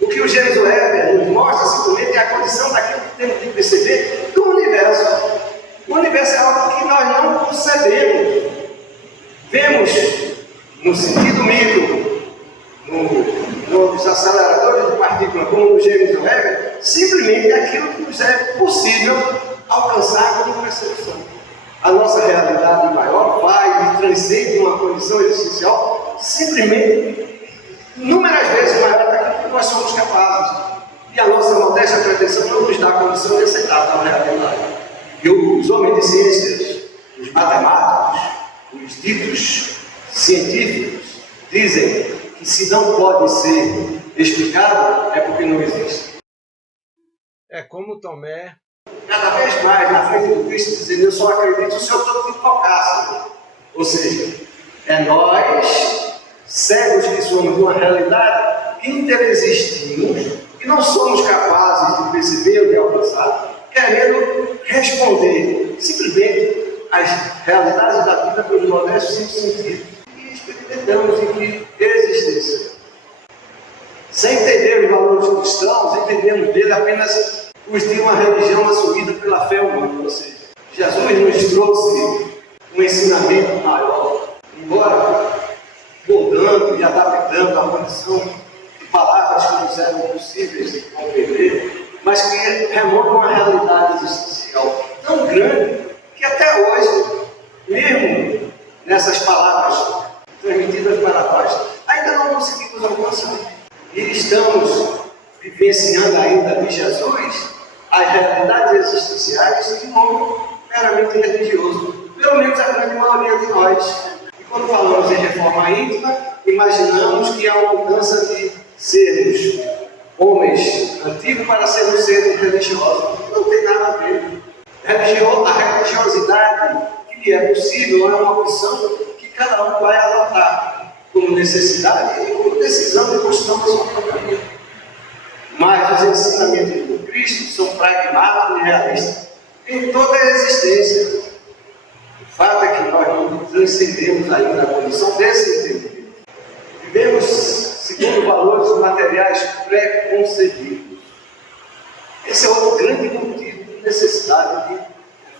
O que o James Webb nos mostra simplesmente é a condição daquilo que temos que perceber do universo. O universo é algo que nós não concebemos. Vemos no sentido micro, nos aceleradores de partículas, como no James Webb, simplesmente aquilo que nos é possível alcançar como percepção. A nossa realidade maior vai e transcende uma condição existencial simplesmente inúmeras vezes maior daquilo que nós somos capazes. E a nossa modesta pretensão não nos dá a condição de aceitar tal realidade. E os homens de ciências, os matemáticos, os ditos científicos, dizem que se não pode ser explicado, é porque não existe. É como Tomé. Cada vez mais na frente do Cristo dizendo, eu só acredito se eu estou te tocasse. Ou seja, é nós, cegos que somos de uma realidade que interexistimos, que não somos capazes de perceber ou de alcançar, querendo responder simplesmente às realidades da vida pelos modestos cinco sentidos. E experimentamos em que existência. Sem entender os valores cristãos, entendemos dele apenas os de uma religião assumida pela fé humana. Ou seja, Jesus nos trouxe um ensinamento maior, embora moldando e adaptando a condição de palavras que nos eram possíveis de compreender, mas que remontam a uma realidade existencial tão grande que até hoje, mesmo nessas palavras transmitidas para nós, ainda não conseguimos alcançar. E estamos vivenciando ainda de Jesus as realidades existenciais de modo meramente religioso, pelo menos a grande maioria de nós. E quando falamos em reforma íntima, imaginamos que há uma mudança de sermos homens antigos para sermos seres religiosos. Não tem nada a ver. A religiosidade que é possível é uma opção que cada um vai adotar como necessidade e como decisão de construção da sua própria vida. Mas os ensinamentos do Cristo são pragmáticos e realistas em toda a existência. O fato é que nós não transcendemos ainda a condição desse entendimento. Vivemos segundo valores materiais pré-concebidos. Esse é outro grande motivo de necessidade de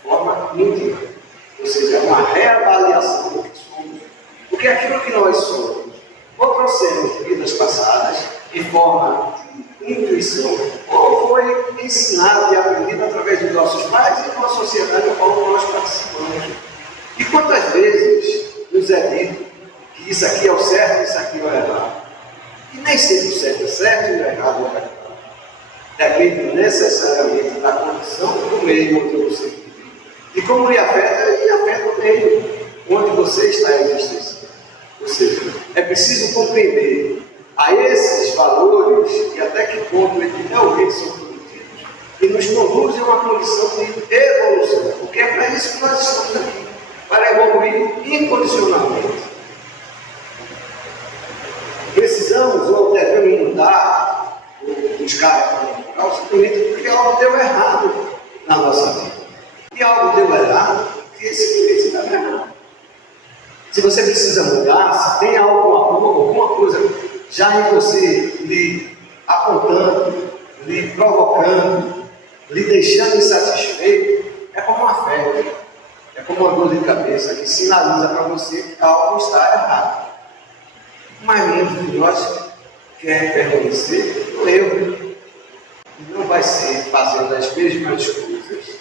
reforma íntima. Ou seja, uma reavaliação do que somos. Porque aquilo que nós somos, ou trouxemos de vidas passadas, em forma de intuição, ou foi ensinado e aprendido através dos nossos pais e de uma sociedade na qual nós participamos. E quantas vezes nos é dito que isso aqui é o certo e isso aqui é o errado? E nem sempre o certo é certo e o errado é errado. Depende necessariamente da condição do meio onde você vive. E como lhe afeta o meio onde você está em existência. Ou seja, é preciso compreender a esses valores e até que ponto eles realmente são produtivos e nos conduzem a uma condição de evolução. Porque é para isso que nós estamos aqui, para evoluir incondicionalmente. Precisamos ou devemos mudar ou buscar a moral simplesmente porque algo deu errado na nossa vida. E algo deu errado, porque simplesmente está errado. Se você precisa mudar, se tem alguma coisa apontando, lhe provocando, lhe deixando insatisfeito, é como uma febre, é como uma dor de cabeça que sinaliza para você que algo está errado. Mas mesmo que nós quer permanecer no erro, não vai ser fazendo as mesmas coisas,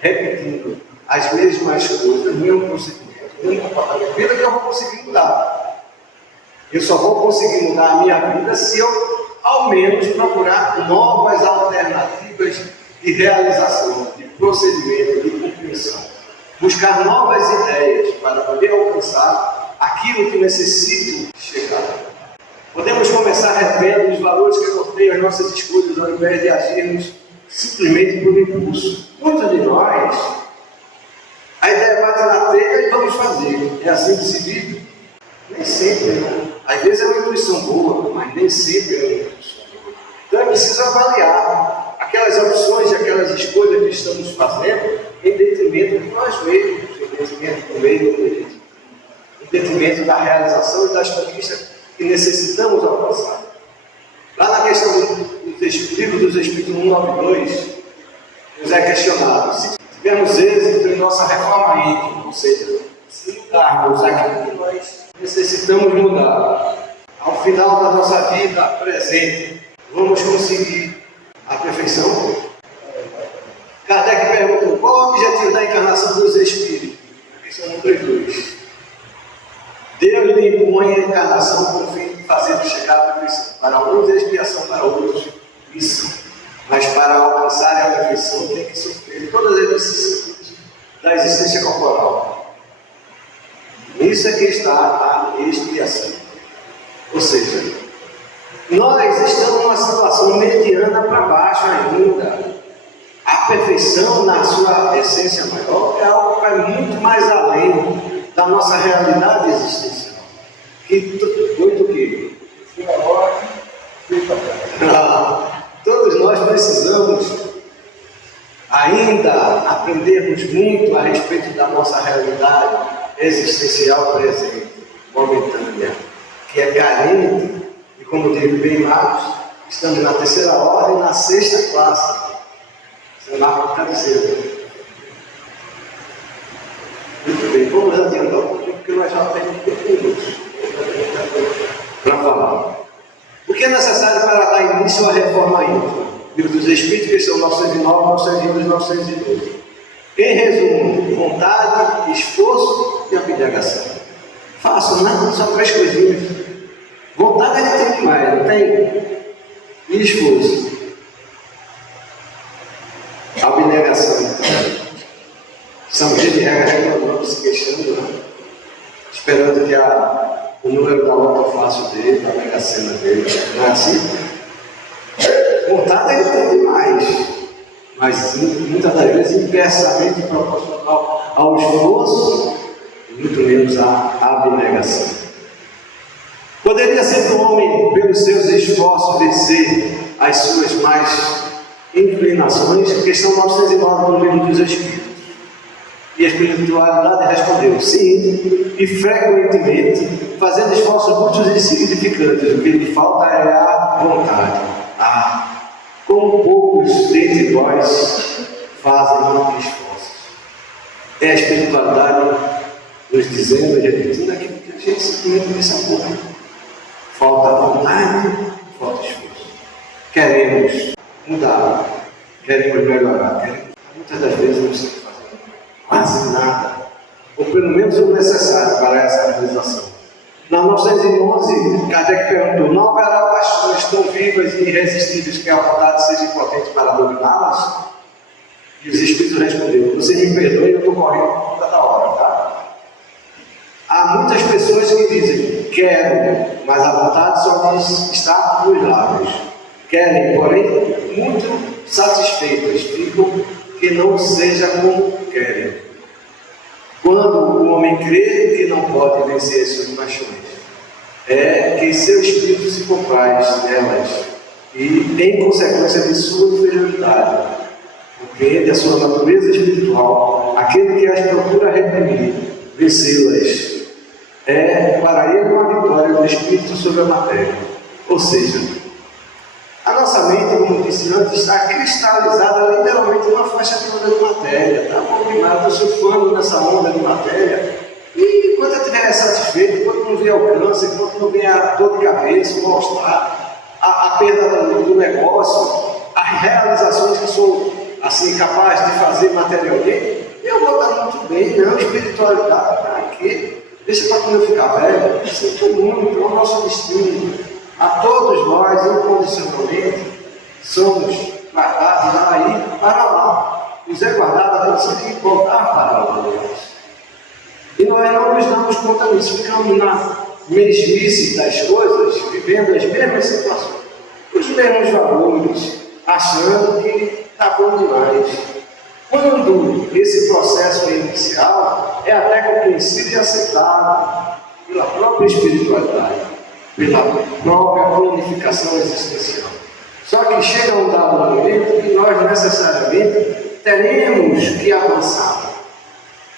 repetindo as mesmas coisas, nenhum procedimento, nenhum comportamento, vida que eu vou conseguir mudar. Eu só vou conseguir mudar a minha vida se eu, ao menos, procurar novas alternativas de realização, de procedimento, de compreensão. Buscar novas ideias para poder alcançar aquilo que necessito chegar. Podemos começar revendo os valores que norteiam as nossas escolhas, ao invés de agirmos simplesmente por impulso. Muitos de nós, a ideia bate na telha e vamos fazer. É assim que se vive? Nem sempre, não. Às vezes é uma intuição boa, mas nem sempre é uma intuição boa. Então é preciso avaliar aquelas opções e aquelas escolhas que estamos fazendo em detrimento de nós mesmos, em detrimento do meio ambiente, em detrimento da realização e das conquistas que necessitamos alcançar. Lá na questão do livro dos Espíritos 192, nos é questionado se tivermos êxito em nossa reforma íntima, ou seja, se mudarmos aquilo que nós necessitamos mudar, ao final da nossa vida presente, vamos conseguir a perfeição? Kardec perguntou: qual o objetivo da encarnação dos Espíritos? Questão número 2. Deus lhe impõe a encarnação com o fim de fazê-lo chegar à perfeição. Para uns é expiação, para outros missão. Mas para alcançar a perfeição tem que sofrer todas as vicissitudes da existência corporal. Nisso é que está a expiação. Ou seja, nós estamos numa situação mediana para baixo ainda. A perfeição, na sua essência maior, é algo que vai muito mais além da nossa realidade existencial. Muito o quê? Todos nós precisamos ainda aprendermos muito a respeito da nossa realidade existencial presente, momentânea, que é carente, e como diz bem Marcos, estamos na terceira ordem, na sexta classe. Seu Marcos está dizendo. Muito bem, vamos adiantar um pouquinho, porque nós já temos 5 minutos para falar. O que é necessário para dar início à reforma íntima? Livro dos Espíritos, questão 909, 911 e 912. Em resumo, vontade, esforço e abnegação. Fácil, né? Só 3 coisinhas. Vontade a gente tem demais, não tem? E esforço. Abnegação, então. São dias de regra se queixando, né? Esperando que o número da nota fácil dele, da mega cena dele, não é assim? Vontade ele tem demais, mas muitas das vezes inversamente proporcional ao esforço, muito menos à abnegação. Poderia ser o homem, pelos seus esforços, vencer as suas mais inclinações? Questão 909 do Livro dos Espíritos. E a espiritualidade respondeu: sim, e frequentemente, fazendo esforços muitos e significantes. O que lhe falta é a vontade. Como poucos dentre vós fazem esforços. É a espiritualidade nos dizendo e repetindo aquilo que a gente simplesmente pensa. Falta vontade, falta esforço. Queremos mudar, queremos melhorar, muitas das vezes não estamos fazendo quase nada, ou pelo menos o necessário para essa realização. Na 911, Kardec perguntou: não haverá paixões tão vivas e irresistíveis que a vontade seja impotente para dominá-las? E os Espíritos responderam: você me perdoe, eu estou correndo por conta da hora, tá? Há muitas pessoas que dizem: quero, mas a vontade só diz está nos lábios. Querem, porém, muito satisfeitas, ficam que não seja como querem. Quando o homem crê que não pode vencer as suas paixões, é que seu espírito se compraz nelas e, em consequência de sua inferioridade, compreende a sua natureza espiritual, aquele que as procura reprimir, vencê-las, é para ele uma vitória do espírito sobre a matéria. Ou seja, a nossa mente, como disse antes, está cristalizada literalmente numa faixa de onda de matéria. Está bom demais, estou surfando nessa onda de matéria. E enquanto eu estiver satisfeito, enquanto não vier o câncer, enquanto não vier a dor de cabeça, o mal-estar, a perda do negócio, as realizações que sou assim, capaz de fazer materialmente, eu vou estar muito bem. Não, espiritualidade, para quê? Deixa para quando eu ficar velho. Sinto muito, é o nosso destino. A todos nós, incondicionalmente, somos guardados aí para lá. Nos é guardado a gente tem que voltar para lá, Deus. E nós não nos damos conta disso, ficamos na mesmice das coisas, vivendo as mesmas situações, os mesmos valores, achando que está bom demais. Quando esse processo inicial é até compreensível e aceitado pela própria espiritualidade, pela própria planificação existencial. Só que chega um dado momento que nós necessariamente teremos que avançar,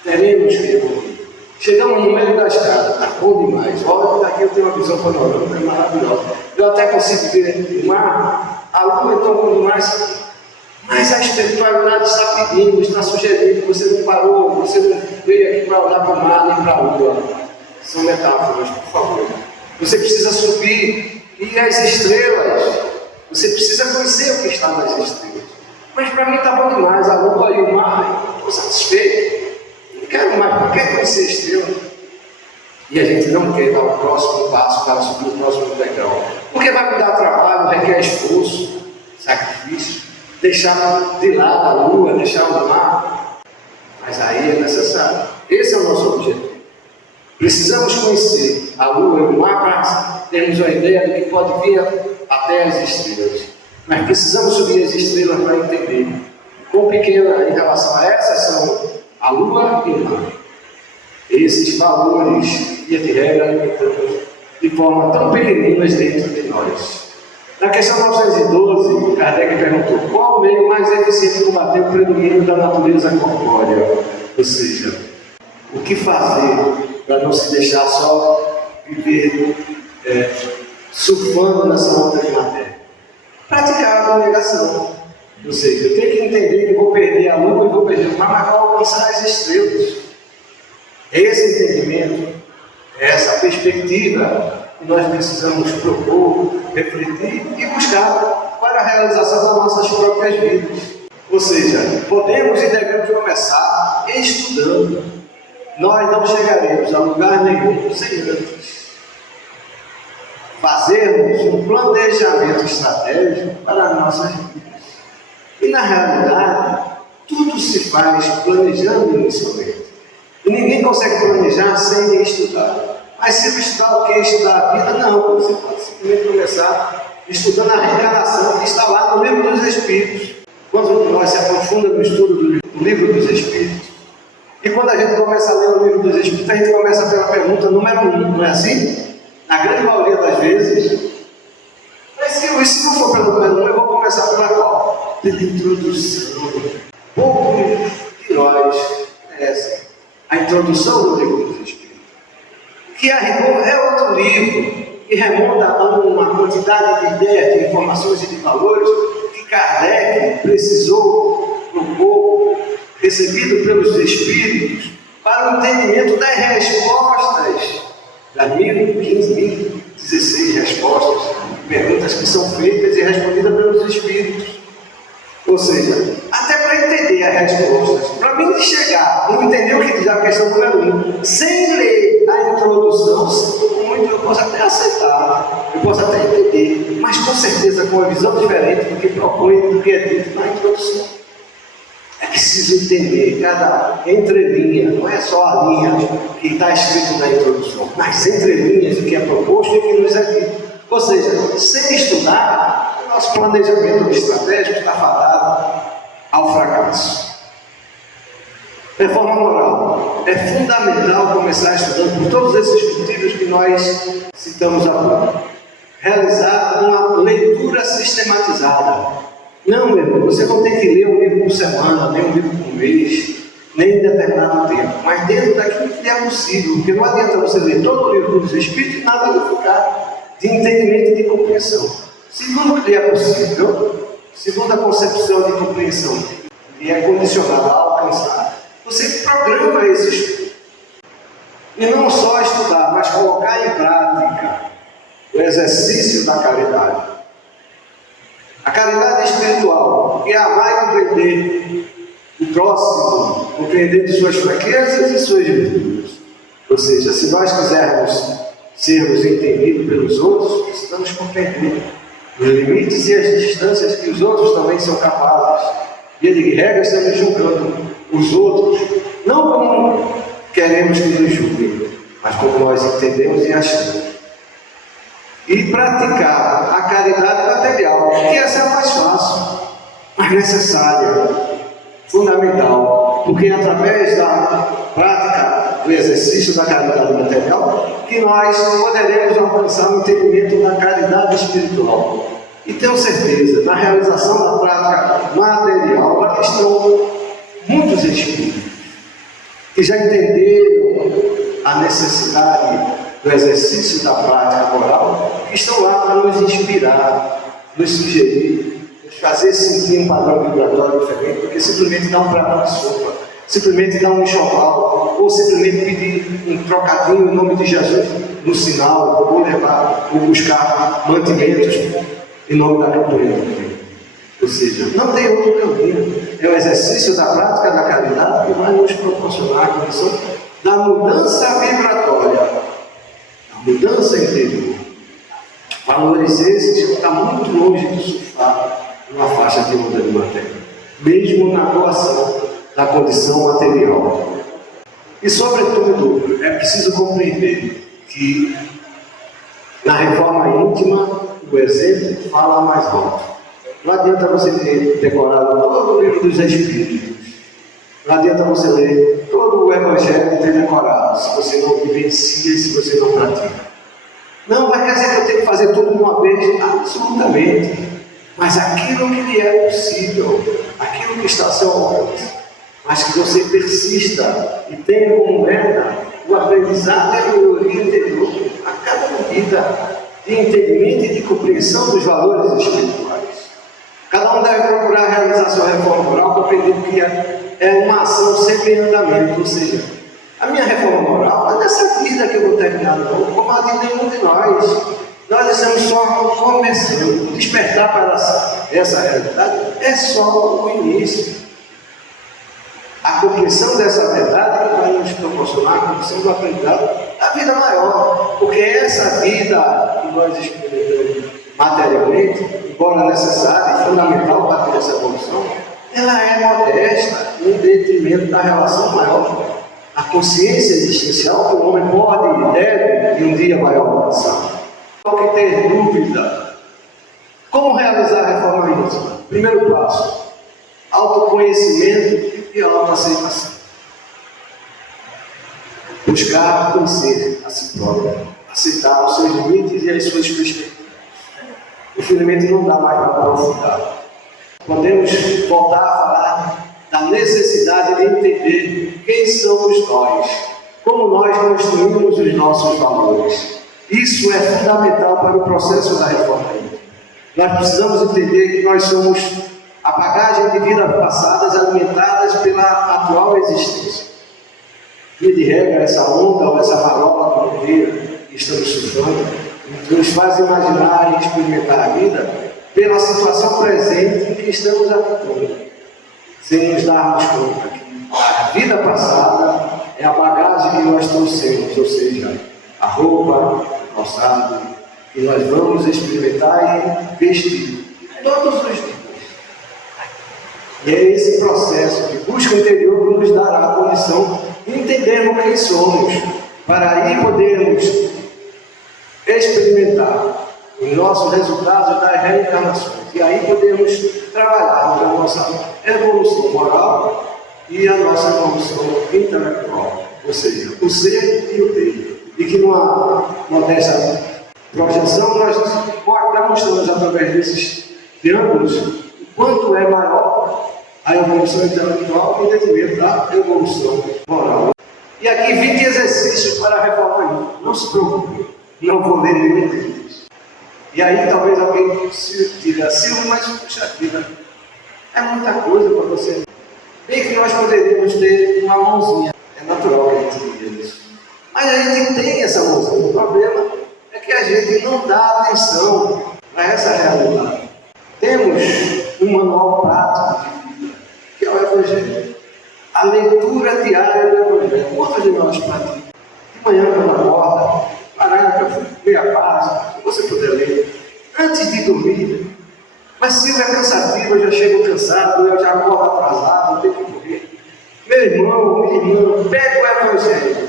teremos que evoluir. Chegamos no meio da escada, está bom demais. Olha, daqui eu tenho uma visão panorâmica maravilhosa. Eu até consigo ver o mar, a lua então quando mais. Mas a espiritualidade está pedindo, está sugerindo, você não parou, você não veio aqui para olhar para o mar nem para a lua. São metáforas, por favor. Você precisa subir e as estrelas. Você precisa conhecer o que está nas estrelas. Mas para mim está bom demais, a lua e o mar, estou satisfeito. Não quero mais, não quero conhecer a estrela. E a gente não quer dar o próximo passo para subir o próximo degrau. Porque vai me dar trabalho, requer esforço, sacrifício, deixar de lado a lua, deixar o mar. Mas aí é necessário. Esse é o nosso objetivo. Precisamos conhecer a lua e o mar para termos uma ideia do que pode vir até as estrelas. Mas precisamos subir as estrelas para entender. Quão pequena em relação a essas são a lua e o mar. Esses valores, via de regra, alimentamos de forma tão pequeninas dentro de nós. Na questão 912, Kardec perguntou: qual o meio mais eficiente de combater o predomínio da natureza corpórea? Ou seja, o que fazer para não se deixar só viver surfando nessa onda de matéria? Praticar a abnegação. Ou seja, eu tenho que entender que vou perder a lua e vou perder o mar, mas vou alcançar as estrelas. Esse entendimento, essa perspectiva que nós precisamos propor, refletir e buscar para a realização das nossas próprias vidas. Ou seja, podemos e devemos começar estudando. Nós não chegaremos a lugar nenhum sem antes fazermos um planejamento estratégico para as nossas vidas. E na realidade, tudo se faz planejando inicialmente. E ninguém consegue planejar sem estudar. Mas se eu estudar o que? Estudar a vida? Não, você pode simplesmente começar estudando a reencarnação que está lá no Livro dos Espíritos. Quando nós se aprofunda no estudo do Livro dos Espíritos, e quando a gente começa a ler o Livro dos Espíritos, a gente começa pela pergunta número 1, não é assim? Na grande maioria das vezes. Mas se não for pelo número 1, eu vou começar pela qual? Pela introdução. Pouco de nós conhecem a introdução do Livro dos Espíritos, que a rigor é outro livro que remonta a uma quantidade de ideias, de informações e de valores que Kardec precisou propor, recebido pelos Espíritos, para o entendimento das respostas, das 1.015, 1.016 respostas, perguntas que são feitas e respondidas pelos Espíritos. Ou seja, até para entender as respostas, para mim chegar, não entender o que diz a questão número 1, sem ler a introdução, sinto muito, eu posso até aceitar, eu posso até entender, mas com certeza com uma visão diferente do que propõe, do que é dito na introdução. É preciso entender cada entrelinha, não é só a linha que está escrito na introdução, mas entrelinhas do que é proposto e o que nos é dito. Ou seja, sem estudar, o nosso planejamento estratégico está fadado ao fracasso. Reforma moral. É fundamental começar estudando por todos esses motivos que nós citamos há pouco. Realizar uma leitura sistematizada. Não, meu irmão, você não tem que ler um livro por semana, nem um livro por mês, nem em determinado tempo, mas dentro daquilo que é possível, porque não adianta você ler todo o Livro dos Espíritos e nada vai ficar de entendimento e de compreensão. Segundo que lhe é possível, segundo a concepção de compreensão que é condicionada a alcançar, você programa esse estudo. E não só estudar, mas colocar em prática o exercício da caridade. A caridade espiritual, que é amar e compreender o próximo, compreender de suas fraquezas e suas virtudes. Ou seja, se nós quisermos sermos entendidos pelos outros, precisamos compreender os limites e as distâncias que os outros também são capazes. E de regra, estamos julgando os outros, não como queremos que nos julguem, mas como nós entendemos e achamos. E praticar a caridade material, que essa é a mais fácil, mas necessária, fundamental, porque é através da prática do exercício da caridade material que nós poderemos alcançar o entendimento da caridade espiritual. E tenho certeza, na realização da prática material, lá estão muitos espíritos que já entenderam a necessidade do exercício da prática moral, que estão lá para nos inspirar, nos sugerir, nos fazer sentir um padrão vibratório diferente, porque simplesmente dar um prato de sopa, simplesmente dar um enxoval, ou simplesmente pedir um trocadinho em nome de Jesus no sinal, ou levar, ou buscar mantimentos em nome da campanha do Cristo. Ou seja, não tem outro caminho. É o exercício da prática da caridade que vai nos proporcionar a condição da mudança vibratória, da mudança interior. Valores esses que estão muito longe de surfar numa faixa de onda de matéria, mesmo na doação da condição material. E, sobretudo, é preciso compreender que na reforma íntima o exemplo fala mais alto. Não adianta você ter decorado todo o livro dos Espíritos. Não adianta você ler todo o Evangelho e ter decorado, se você não vivencia e se você não pratica. Não vai quer dizer que eu tenho que fazer tudo de uma vez, absolutamente. Mas aquilo que lhe é possível, aquilo que está ao seu alcance, mas que você persista e tenha como meta o aprendizado e a melhoria interior a cada vida, de entendimento e de compreensão dos valores espirituais. Cada um deve procurar realizar sua reforma moral, compreendendo que é uma ação sempre em andamento, ou seja, a minha reforma moral não é dessa vida que eu vou terminar, não, como a de nenhum de nós. Nós estamos só começando. Despertar para essa realidade é só o início. A compreensão dessa verdade que vai nos proporcionar a condição do aprendizado da vida maior, porque essa vida que nós experimentamos materialmente, embora necessária e fundamental para ter essa evolução, ela é modesta em detrimento da relação maior, a consciência existencial que o homem pode e deve e um dia vai alcançar. Não ter dúvida. Como realizar a reforma íntima? Primeiro passo: autoconhecimento e autoaceitação. Buscar conhecer a si próprio, aceitar os seus limites e as suas perspectivas. Infelizmente não dá mais para aprofundar. Podemos voltar a falar da necessidade de entender quem somos nós, como nós construímos os nossos valores. Isso é fundamental para o processo da reforma íntima. Nós precisamos entender que nós somos a bagagem de vidas passadas alimentadas pela atual existência. E de regra, essa onda ou essa marola que estamos surfando nos faz imaginar e experimentar a vida pela situação presente em que estamos habitando, sem nos darmos conta que a vida passada é a bagagem que nós trouxemos, ou seja, a roupa, o calçado, que nós vamos experimentar e vestir todos os dias. E é esse processo de busca interior que nos dará a condição de entendermos quem somos, para aí podermos experimentar os nossos resultados das reencarnações. E aí podemos trabalhar a nossa evolução moral e a nossa evolução intelectual, ou seja, o ser e o ter. E que numa modesta projeção nós demonstramos através desses triângulos o quanto é maior a evolução intelectual e detrimento da evolução moral. E aqui 20 exercícios para a reforma íntima. Não se preocupe, não vou ler nenhum deles. E aí talvez alguém diga assim, mas puxa vida, é muita coisa para você. Bem que nós poderíamos ter uma mãozinha, é natural que a gente diga isso. Mas a gente tem essa mãozinha. O problema é que a gente não dá atenção a essa realidade. Temos um manual prático de vida, que é o Evangelho. A leitura diária do Evangelho. Quantos de nós praticamos? De manhã, quando acorda, parar, meia página, se você puder ler, antes de dormir. Mas se eu é cansativo, eu já chego cansado, eu já acordo atrasado, eu tenho que correr. Meu irmão, minha irmã, pega o Evangelho,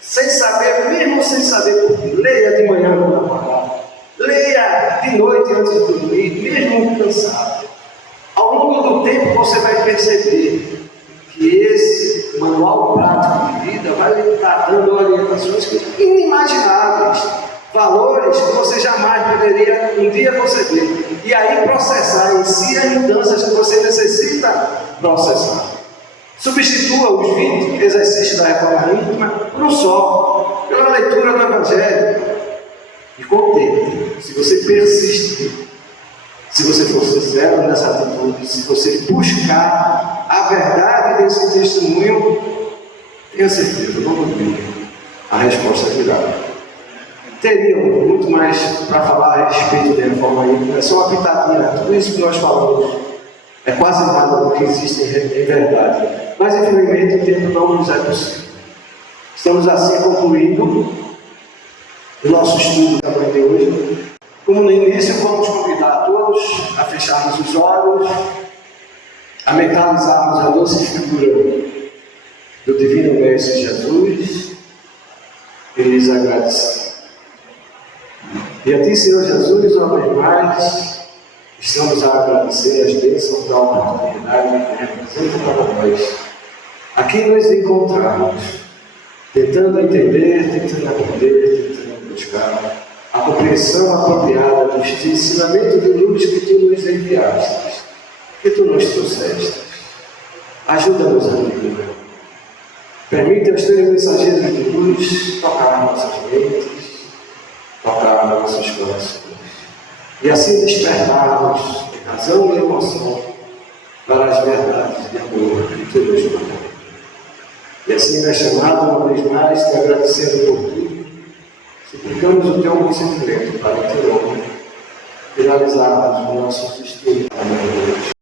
sem saber, mesmo sem saber por quê. Leia de manhã quando acordar. Leia de noite antes de dormir, mesmo cansado. Ao longo do tempo você vai perceber que esse manual prático de vida vai lhe estar dando orientações inimagináveis, valores que você jamais poderia um dia conceber. E aí processar em si as mudanças que você necessita processar. Substitua os 20 exercícios da reforma íntima por um só, pela leitura do Evangelho. E com o tempo, se você persistir, se você for sincero nessa atitude, se você buscar a verdade desse testemunho, tenha certeza, não duvide, a resposta virá. Teríamos muito mais para falar a respeito da reforma íntima, é só uma pitadinha, tudo isso que nós falamos é quase nada do que existe em verdade. Mas infelizmente o tempo não nos é possível. Estamos assim concluindo o nosso estudo da manhã de hoje. Como no início, vamos convidar a todos a fecharmos os olhos, a mentalizarmos a doce figura do Divino Mestre Jesus e lhes agradecer. E a Ti, Senhor Jesus, uma vez mais, estamos a agradecer as bênçãos da oportunidade que representa para nós aqui nos encontrarmos, tentando entender, tentando aprender, tentando buscar a compreensão apropriada dos ensinamentos de luz que Tu nos enviaste, que Tu nos trouxeste. Ajuda-nos, amigo. Permite aos Teus mensageiros de luz tocar nossas mentes, tocar nossos corações, e assim despertarmos de razão e emoção para as verdades de amor que Tu nos propõe. E assim, nesta chamada, uma vez mais, te agradecendo por tudo, suplicamos o Teu consentimento para o Teu nome, finalizarmos os nossos estudos.